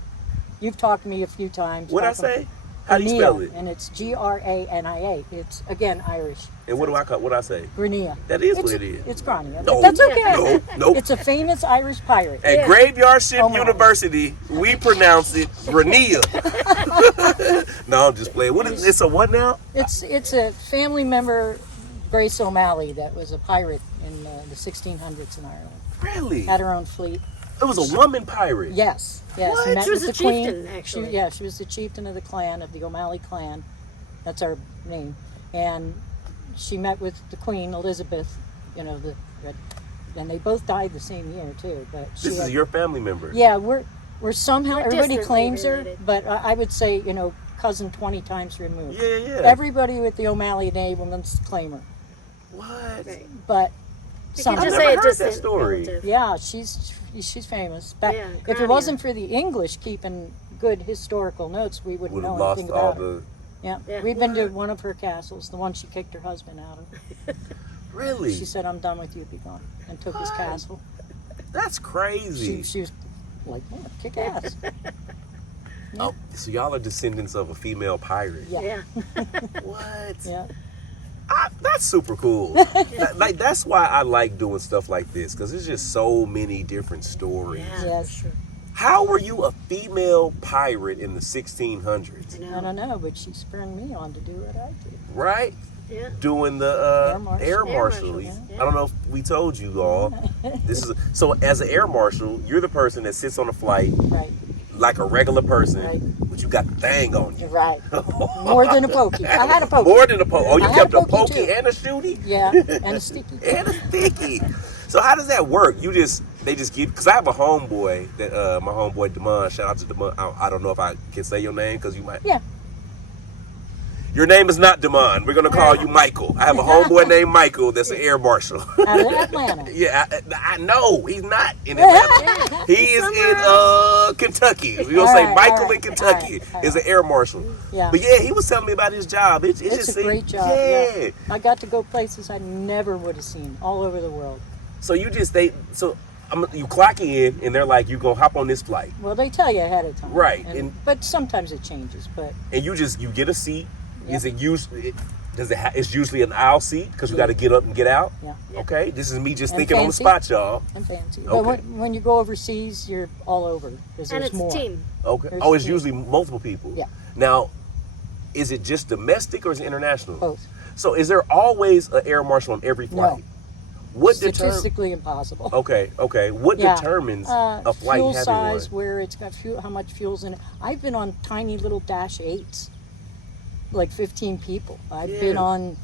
You've talked to me a few times. What'd I say? How do you Grania, spell it? and it's Grania. It's again Irish. And what I say? Grania. That is It's- what it is. It's Grania. No, That's okay. no, nope. It's a famous Irish pirate. At Graveyard Ship Oh, my. University, we pronounce it Grania. No, I'm just playing. It's a what now? It's a family member, Grace O'Malley, that was a pirate in the 1600s in Ireland. Really? Had her own fleet. It was a woman pirate. Yes, yes. What? He met She was with a the queen. chieftain, actually. Yeah, she was the chieftain of the clan, of the O'Malley clan. That's our name. And she met with the Queen Elizabeth. You know, and they both died the same year too. But This is your family member. Yeah, we're somehow We're everybody distantly claims her, related. but I would say cousin 20 times removed. Yeah. Everybody with the O'Malley name wants to claim her, What? Right. but You some can just I've say never a heard that distant story. relative. yeah, she's famous. But Yeah, if Grania. it wasn't for the English keeping good historical notes, we wouldn't Would have know lost anything all about her. the. Yeah. Yeah. We've been to one of her castles, the one she kicked her husband out of. Really? She said, "I'm done with you, be gone," and took his castle. That's crazy. She was like, "Yeah, kick ass." Oh, so y'all are descendants of a female pirate. Yeah. Yeah. What? Yeah. That's super cool. That's why I like doing stuff like this, because there's just so many different stories. Yeah, Yes. for sure. How were you a female pirate in the 1600s? I don't know, but she spurred me on to do what I did. Right? Yeah. Doing the Air marshal. air Air marshal. marshal, yeah. I don't know if we told you all. This is so as an air marshal, you're the person that sits on a flight Right. like a regular person, Right. but you got the thing on you. You're right. More than a pokey. I had a pokey. More than a pokey. Oh, you I had kept a a pokey, pokey too. and a shooty Yeah, and a sticky. and a sticky. So how does that work? They just give, because I have a homeboy that my homeboy Damian. Shout out to Damian. I don't know if I can say your name because you might. Yeah. Your name is not Damian. We're gonna call you Michael. I have a homeboy named Michael that's an air marshal. Out of Atlanta. Yeah, I know he's not in Atlanta. He is in Kentucky. We're gonna All say right, Michael all in Kentucky right, all is an air marshal. Yeah. But yeah, he was telling me about his job. It It's just a seemed- great job. Yeah. I got to go places I never would have seen all over the world. So you clock in and they're like, you gonna hop on this flight, Well, they tell you ahead of time. Right, and- But sometimes it changes. But and you get a seat. Yep. Is it usually? It's usually an aisle seat because you got to get up and get out. yeah, Okay, this is me just And thinking on the fancy. spot, y'all. and fancy. Okay. But when you go overseas, you're all over because And there's it's more. a team. Okay. There's Oh, it's two. usually multiple people. Yeah. Now, is it just domestic or is it international? Both. So is there always an air marshal on every flight? No. What determines? Statistically impossible. Okay. What Yeah. determines a flight fuel having size, one? where it's got fuel, how much fuel's in it. I've been on tiny little Dash 8s, like 15 people. I've been Yeah. on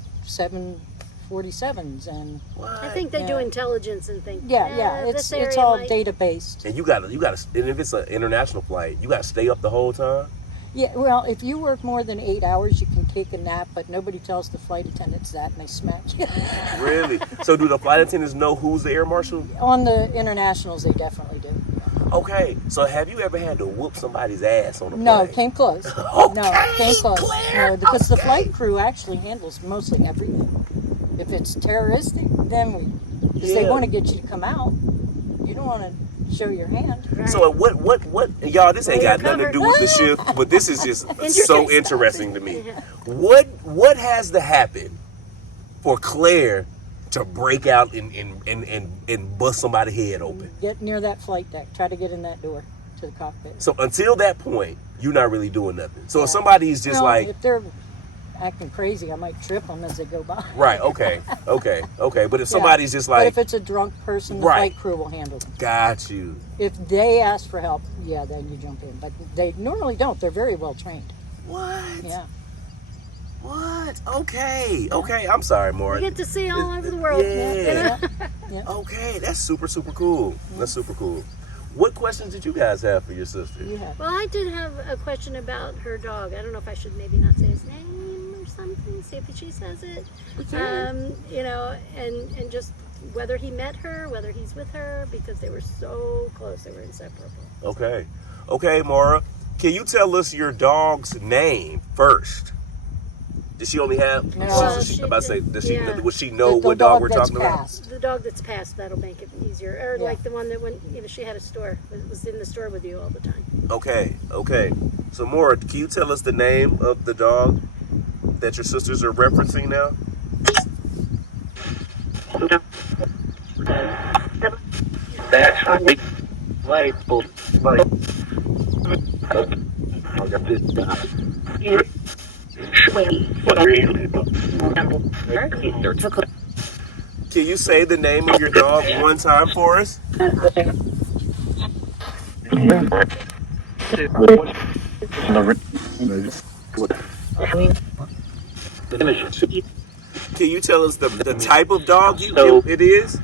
747s, and What? I think they do Yeah. intelligence and think. yeah, this it's area all might- data based. And you got to, and if it's an international flight, you got to stay up the whole time. Yeah, well, if you work more than 8 hours, you can take a nap, but nobody tells the flight attendants that, and they smack you. Really? So do the flight attendants know who's the air marshal? On the internationals, they definitely do. Okay. So have you ever had to whoop somebody's ass on a No, plane? came close. Okay, No, came close. Claire, No, because the okay. flight crew actually handles mostly everything. If it's terroristic, then because they Yeah. want to get you to come out. You don't want to show your hand. Right. So what y'all, this ain't Well, got you're nothing to do covered. with the shift, but this is just so Interesting. interesting to me. Yeah. What has to happen for Claire to break out and bust somebody's head open? Get near that flight deck. Try to get in that door to the cockpit. So until that point, you're not really doing nothing. So if Yeah. somebody's just Well, like, if they're acting crazy, I might trip them as they go by. right, okay. But if Yeah. somebody's just But like, if it's a drunk person, the Right. flight crew will handle them. got you. If they ask for help, yeah, then you jump in. But they normally don't. They're very well trained. What? Yeah. What? Okay. I'm sorry, Mora. You get to see all over the world. Yeah. Yeah. Okay, that's super cool. That's super cool. What questions did you guys have for your sister? You have. Well, I did have a question about her dog. I don't know if I should maybe not say his name or something. See if she says it. And just whether he met her, whether he's with her, because they were so close. They were inseparable. Okay, Mora. Can you tell us your dog's name first? Did she only have? No. Well, She, she about to say, did, does she? yeah. Would she know The what dog we're that's talking about? passed. The dog that's passed, that'll make it easier. Or Yeah. like the one that when she had a store, was in the store with you all the time. Okay. So, Mora, can you tell us the name of the dog that your sisters are referencing now? That's right. Can you say the name of your dog one time for us? Can you tell us the type of dog it is?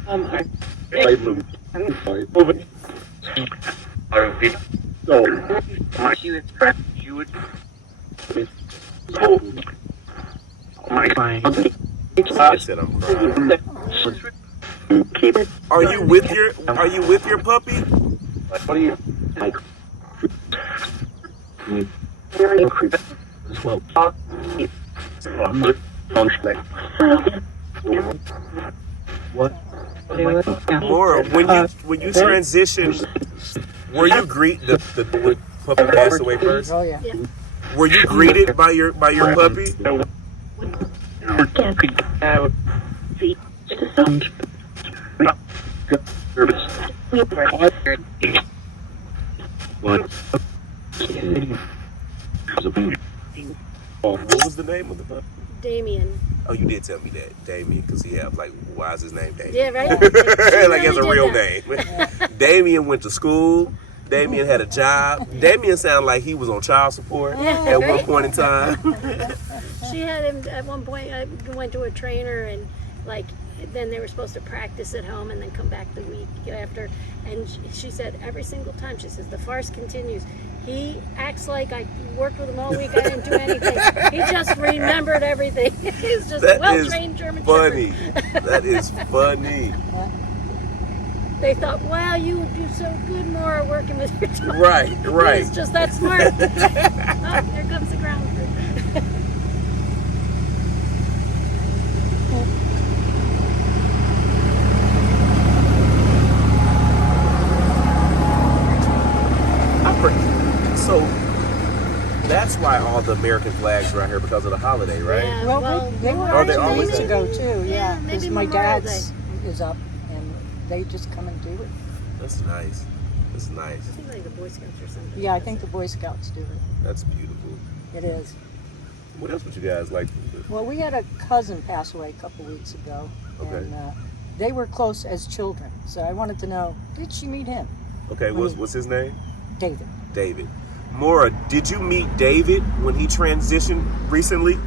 I said I'm crying. Are you with your puppy? Mora, when you transitioned, were you the puppy passed away first? Oh yeah. Yeah. Were you greeted by your puppy? What was the name of the puppy? Damian. Oh, you did tell me that, Damian, because he had like, why is his name Damian? Yeah, right? Like it's a real name. Damian went to school. Damian had a job. Damian sounded like he was on child support at one point in time. She had him at one point. I went to a trainer, and like then they were supposed to practice at home and then come back the week after. And she said every single time, she says the farce continues. He acts like I worked with him all week. I didn't do anything. He just remembered everything. He's just a well-trained German funny. Shepherd. That is funny. They thought, wow, you would do so good, Mora, working with your dog. Right. He's just that smart. Oh, here comes the ground. So that's why all the American flags are out here, because of the holiday, right? Yeah, Well, they were Are they out 2 always weeks out? ago too. Yeah, Yeah, maybe because my Memorial dad's is up, and they just come and do it. That's nice. That's nice. I think like the Boy Scouts or something. Yeah, I think the Boy Scouts do it. That's beautiful. It is. What else would you guys like to do? Well, we had a cousin pass away a couple weeks ago, Okay. and they were close as children. So I wanted to know, did she meet him, Okay, what's his name? David? David. Mora, did you meet David when he transitioned recently?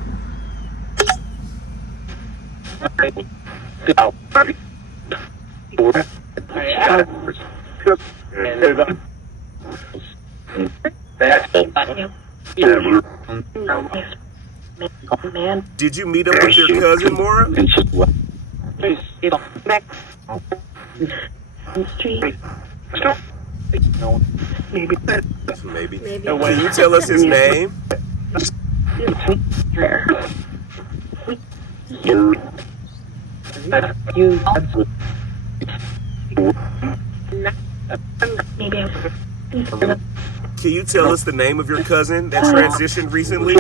Did you meet him with your cousin, Mora? Maybe. Can you tell us his name? Can you tell us the name of your cousin that transitioned recently?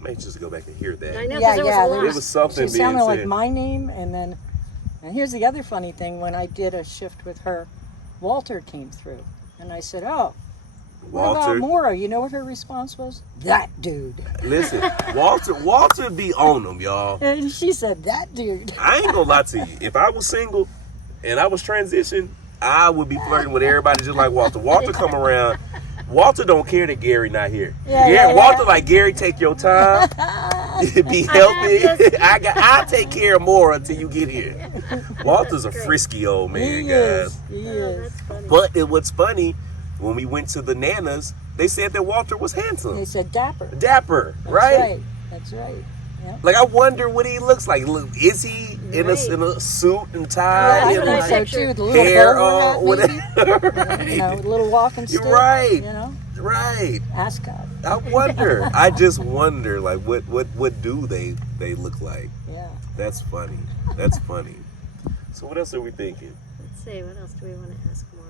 May just go back and hear that. I know, Yeah, because yeah, there There was was a something She being sounded like said. my name, and here's the other funny thing. When I did a shift with her, Walter came through, and I said, "Oh, what about Walter. Mora?" You know what her response was? That dude. Listen, Walter be on them, y'all. And she said, "That dude." I ain't gonna lie to you. If I was single and I was transitioned, I would be flirting with everybody just like Walter. Walter come around. Walter don't care that Gary not here. Yeah. Walter like, Gary, take your time. Be healthy. I'll take care of Mora until you get here. Walter's a frisky old man, He guys. is. He Oh, is. that's funny. But what's funny, when we went to the Nanas, they said that Walter was handsome. They said dapper. Dapper, That's right? That's right. Yeah. Like, I wonder what he looks like. Look, is he in Right. a suit and tie? I that's and what I think so picture. too. The little hair bowler on, hat, maybe. whatever. You know, the little walking stick. You're right. You know, Right. ascot. I wonder. I just wonder, like, what do they look like? Yeah. That's funny. That's funny. So what else are we thinking? Let's see, what else do we want to ask more?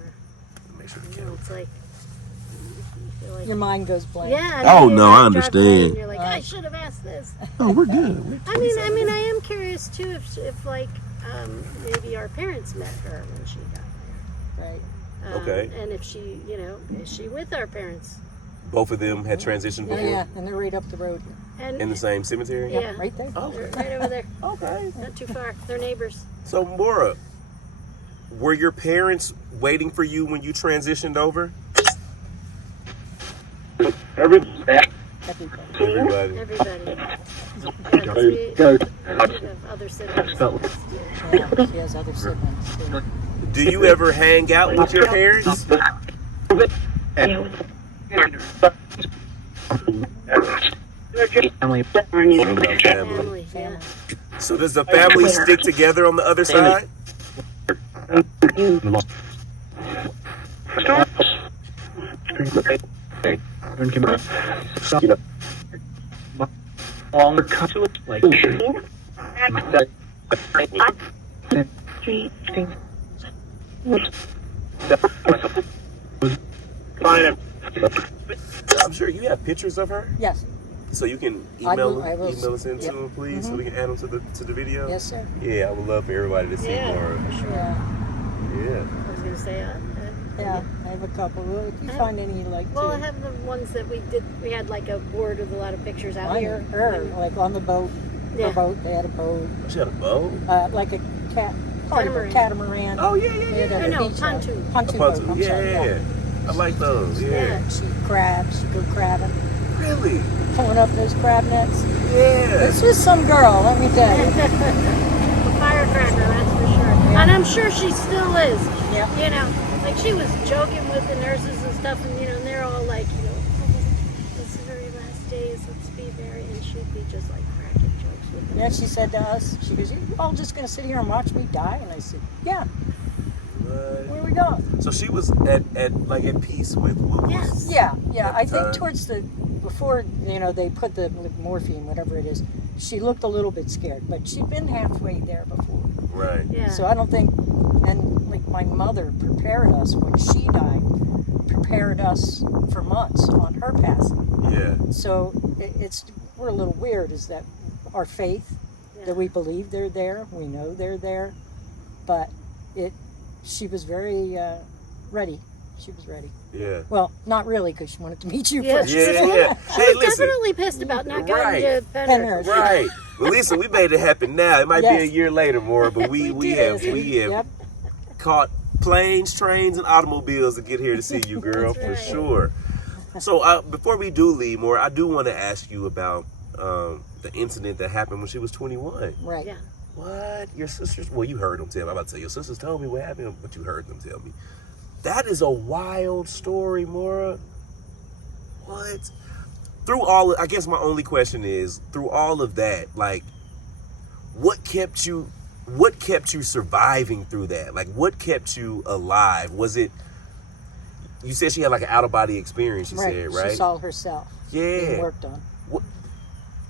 Make sure we You know, count. it's like, you feel like Your mind goes blank. yeah. Oh, you no, drive I away understand. and you're like, I should have asked this. Oh, we're good. I mean, I am curious. curious too if like maybe our parents met her when she got there. Right. Okay. And if she, is she with our parents? Both of them had transitioned Yeah, before? yeah, and they're right up the road. And In the same cemetery? Yeah. Yep, right there. Oh, they're right over there. okay. Not too far. They're neighbors. So, Mora, were your parents waiting for you when you transitioned over? Everybody. Everybody. Everybody. Yeah, we have other siblings. Yeah, she has other siblings too. Do you ever hang out with your parents? Family, yeah. So does the family stick together on the other side? I'm sure you have pictures of her, Yes. so you can I email will email us into yep. them, please, so we can add them to the video. Yes, sir. Yeah, I would love for everybody to see Yeah, Mora. for sure. Yeah. Yeah. I was going to say, Yeah, I have a couple. Well, if you find any you like well, too. I have the ones that we did. We had like a board with a lot of pictures out here. Her, like on the boat. Yeah. Her boat. They had a boat. She had a boat. Like a part of a catamaran. Oh yeah, They had yeah, a yeah. No, beach pontoon. Pontoon A boat. pontoon. I'm Yeah, sorry, yeah. I like those. Yeah. Yeah. She crabs. She go crabbing. Really? Pulling up those crab nets. Yeah. This was some girl, let me tell you. A firecracker, that's for sure. And I'm sure she still is. Yeah. Like she was joking with the nurses and stuff, and and they're all like, it's the very last days. Let's be very, and she'd be just like cracking jokes with them. Yeah, she said to us, she goes, "You all just gonna sit here and watch me die?" And I said, "Yeah, where are we going?" So she was at peace with what was. Yes. Yeah. I think time. towards before they put the morphine, whatever it is, she looked a little bit scared, but she'd been halfway there before. Right. Yeah. So I don't think, and like my mother prepared us when she died, prepared us for months on her passing. Yeah. So we're a little weird, is that our faith, that we believe they're there, we know they're there, but she was very ready. She was ready. Yeah. Well, not really, because she wanted to meet you Yeah. first. Yeah. She Hey, was listen. definitely pissed about not going Right. to Penner. Right. Well, listen, we made it happen now. It might be a Yes. year later, more, but we have Yep. caught planes, trains, and automobiles to get here to see you, girl, That's for right. sure. So before we do leave, more, I do want to ask you about the incident that happened when she was 21. Right. Yeah. What? Your sisters? Well, you heard them tell me. I'm about to say your sisters told me what happened, but you heard them tell me. That is a wild story, Mora. What? I guess my only question is, through all of that, like, what kept you surviving through that? Like, what kept you alive? Was it, you said she had like an out-of-body experience, you said, right? She saw herself. Yeah. Being worked on.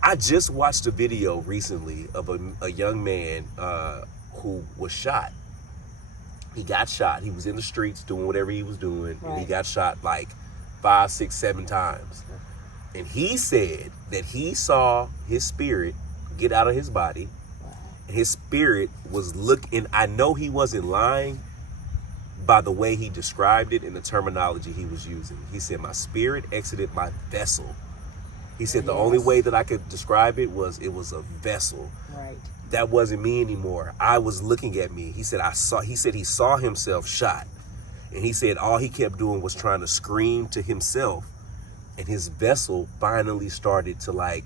I just watched a video recently of a young man who was shot. He got shot. He was in the streets doing whatever he was doing, and he got shot like 5, 6, 7 times. And he said that he saw his spirit get out of his body, and his spirit was looking. I know he wasn't lying by the way he described it and the terminology he was using. He said, "My spirit exited my vessel." He said the only way that I could describe it was a vessel. Right. That wasn't me anymore. I was looking at me. He said he saw himself shot. And he said all he kept doing was trying to scream to himself. And his vessel finally started to like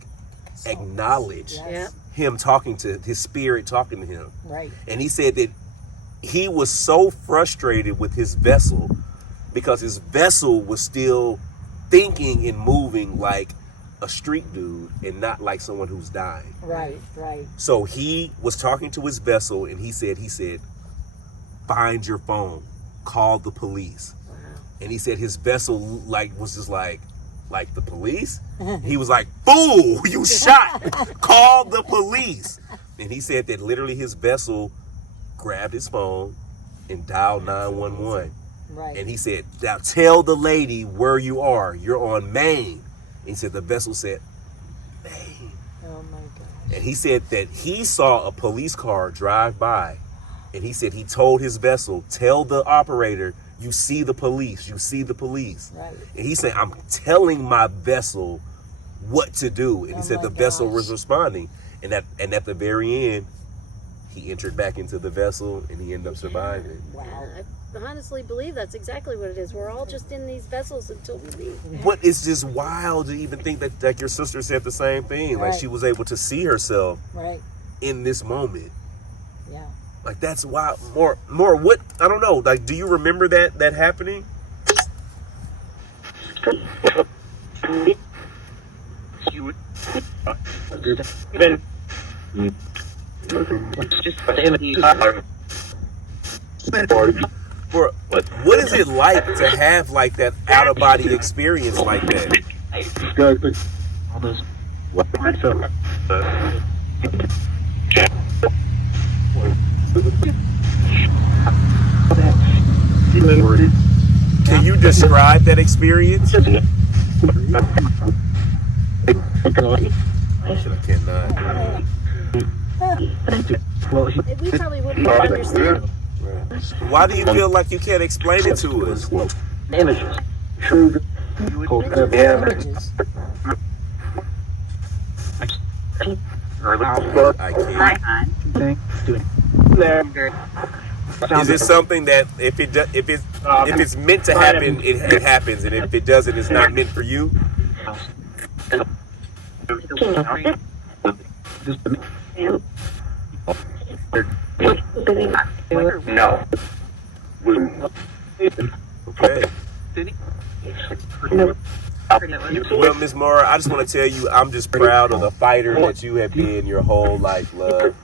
acknowledge Yes. him talking to his spirit, talking to him. Right. And he said that he was so frustrated with his vessel because his vessel was still thinking and moving like a street dude and not like someone who's dying. Right. So he was talking to his vessel and he said, "Find your phone, call the police." Wow. And he said his vessel was just like the police? He was like, "Fool, you shot, call the police." And he said that literally his vessel grabbed his phone and dialed 911. Right. And he said, "Now tell the lady where you are. You're on Main." He said the vessel said, "Main." Oh my God. And he said that he saw a police car drive by, and he said he told his vessel, tell the operator, you see the police, you see the police. Right. And he said, I'm telling my vessel what to do. And he said the vessel was responding. And at the very end, he entered back into the vessel and he ended up surviving. Wow. I honestly believe that's exactly what it is. We're all just in these vessels until we leave. But it's just wild to even think that like your sister said the same thing. Right. Like she was able to see herself Right. in this moment. Yeah. Like that's wild. More what, I don't know. Like, do you remember that happening? For what is it like to have like that out of body experience like that? All those. What? Can you describe that experience? I cannot. We probably wouldn't even understand. Why do you feel like you can't explain it to us? Images. Images. I can't. Is it something that if it's meant to happen, it happens, and if it doesn't, it's not meant for you? No. Okay. Well, Miss Mora, I just want to tell you, I'm just proud of the fighter that you have been your whole life, love.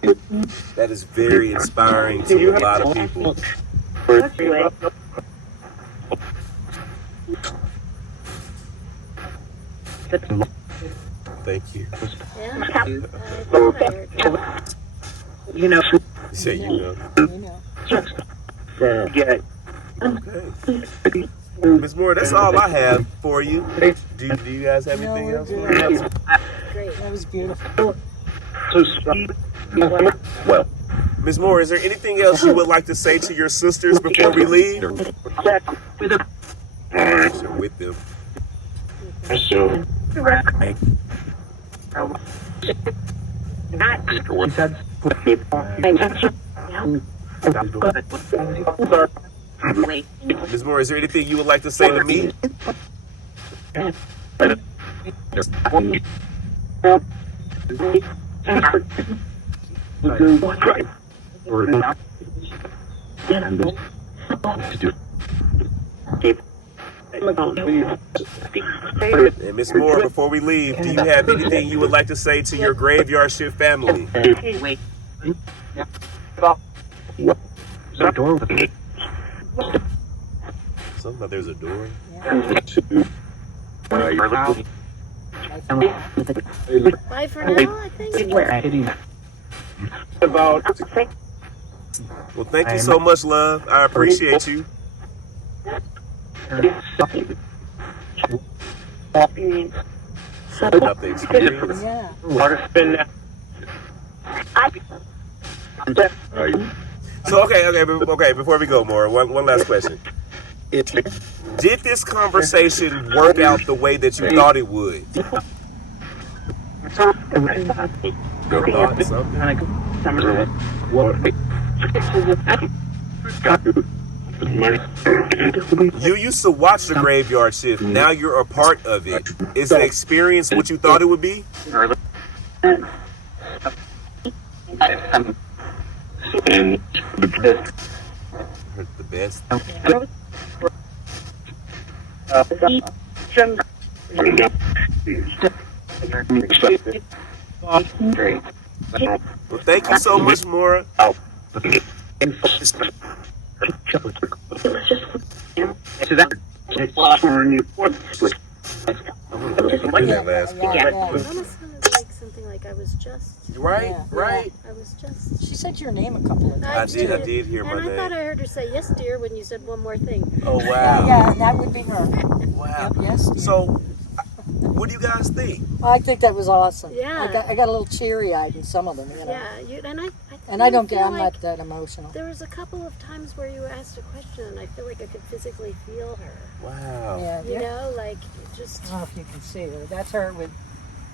That is very inspiring to a lot of people. Thank you. Yeah. I thought I heard that. You know. You say you know. You know. Okay. Ms. Mora, that's all I have for you. Do you guys have anything else? Great. That was beautiful. Well. Ms. Mora, is there anything else you would like to say to your sisters before we leave? With them. So. Ms. Mora, is there anything you would like to say to me? And Ms. Mora, before we leave, do you have anything you would like to say to your graveyard shift family? Something about there's a door. Bye for now, I think. Well, thank you so much, love. I appreciate you. Up the experience. Yeah. So okay. Before we go, Mora, one last question. Did this conversation work out the way that you thought it would? You used to watch the graveyard shift. Now you're a part of it. Is the experience what you thought it would be? The best. Well, thank you so much, Mora. That last part. It almost sounded like something like I was just. Right, Yeah. right. I was just. She said your name a couple of times. I did hear my And I name. thought I heard her say yes, dear, when you said one more thing. Oh wow. Yeah, that would be her. Wow. Yep, yes. Dear. So What do you guys think? I think that was awesome. Yeah. I got a little teary-eyed in some of them, you know. Yeah, And I don't feel get, I'm like not that emotional. There was a couple of times where you asked a question, and I feel like I could physically feel her. Wow. Yeah, You know, like just. I don't know if you can see her. That's her with.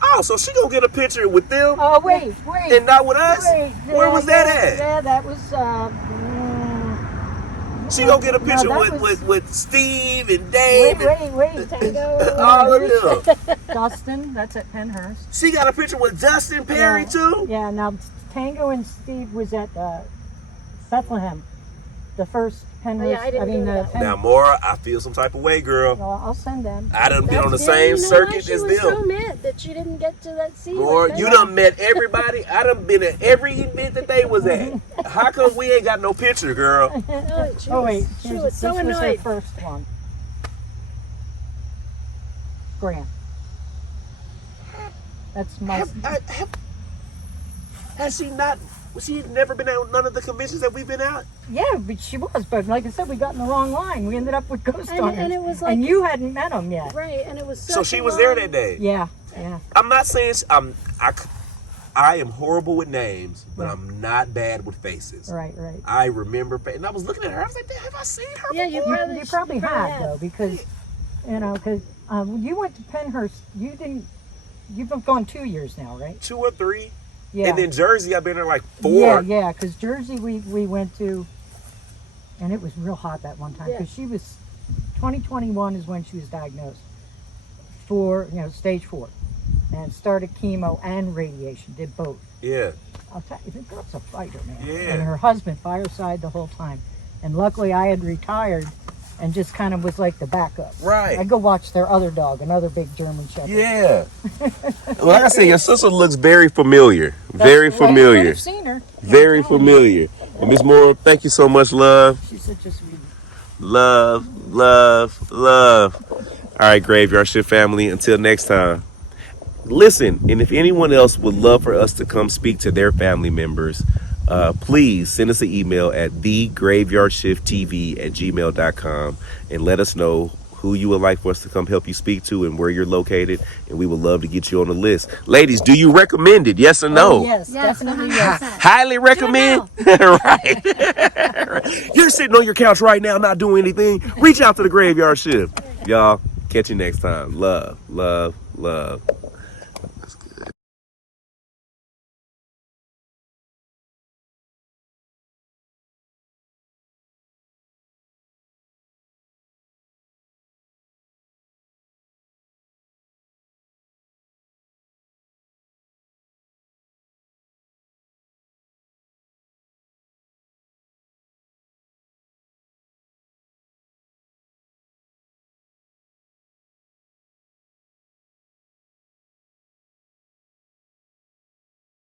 Oh, so she gonna get a picture with them Oh wait. and not with us? Wait, Where was that at? Yeah, that was. She gonna get a picture No, that was- with Steve and Dave. Wait. Tango. All of them. Dustin. That's at Penhurst. She got a picture with Dustin Perry too. Yeah. Now Tango and Steve was at Bethlehem, the first Penhurst. I didn't go to that one. Now, Mora, I feel some type of way, girl. Well, I'll send them. I done been on the Yeah, same you know circuit what? She as was so them. mad that she didn't get to that scene. Mora, you done met everybody. I done been at every event that they was at. How come we ain't got no picture, girl? Oh wait, she was so this was her annoyed. first one. Grant. That's my. Has she not? She had never been at none of the conventions that we've been at. Yeah, but she was. But like I said, we got in the wrong line. We ended up with Ghost Hunters. And it was like. And you hadn't met them yet. Right, and it was So she was there that day. Yeah. I'm not saying I am horrible with names, but I'm not bad with faces. Right. I remember, and I was looking at her. I was like, have I seen her? Yeah, before? You probably had though, because because you went to Penhurst. You didn't. You've gone 2 years now, right? 2 or 3. Yeah. And then Jersey, I've been there like 4. Yeah. Because Jersey, we went to, and it was real hot that one time Yeah. because she was 2021 is when she was diagnosed for stage 4, and started chemo and radiation. Did both. Yeah. I'll tell you, the girl's a fighter, man. Yeah. And her husband fireside the whole time, and luckily I had retired and just kind of was like the backup. Right. I go watch their other dog, another big German Shepherd. Yeah. Like I said, your sister looks very familiar. Very Well, you familiar. would have seen her. Very familiar. And Miss Moore, thank you so much, love. She's such a sweetie. Love. All right, Graveyard Shift family, until next time. Listen, and if anyone else would love for us to come speak to their family members, please send us an email at thegraveyardshift@gmail.com and let us know who you would like for us to come help you speak to and where you're located, and we would love to get you on the list. Ladies, do you recommend it? Yes or no? Oh, yes, definitely 100%. yes. Highly recommend. Right. You're sitting on your couch right now not doing anything. Reach out to the Graveyard Shift. Y'all, catch you next time. Love.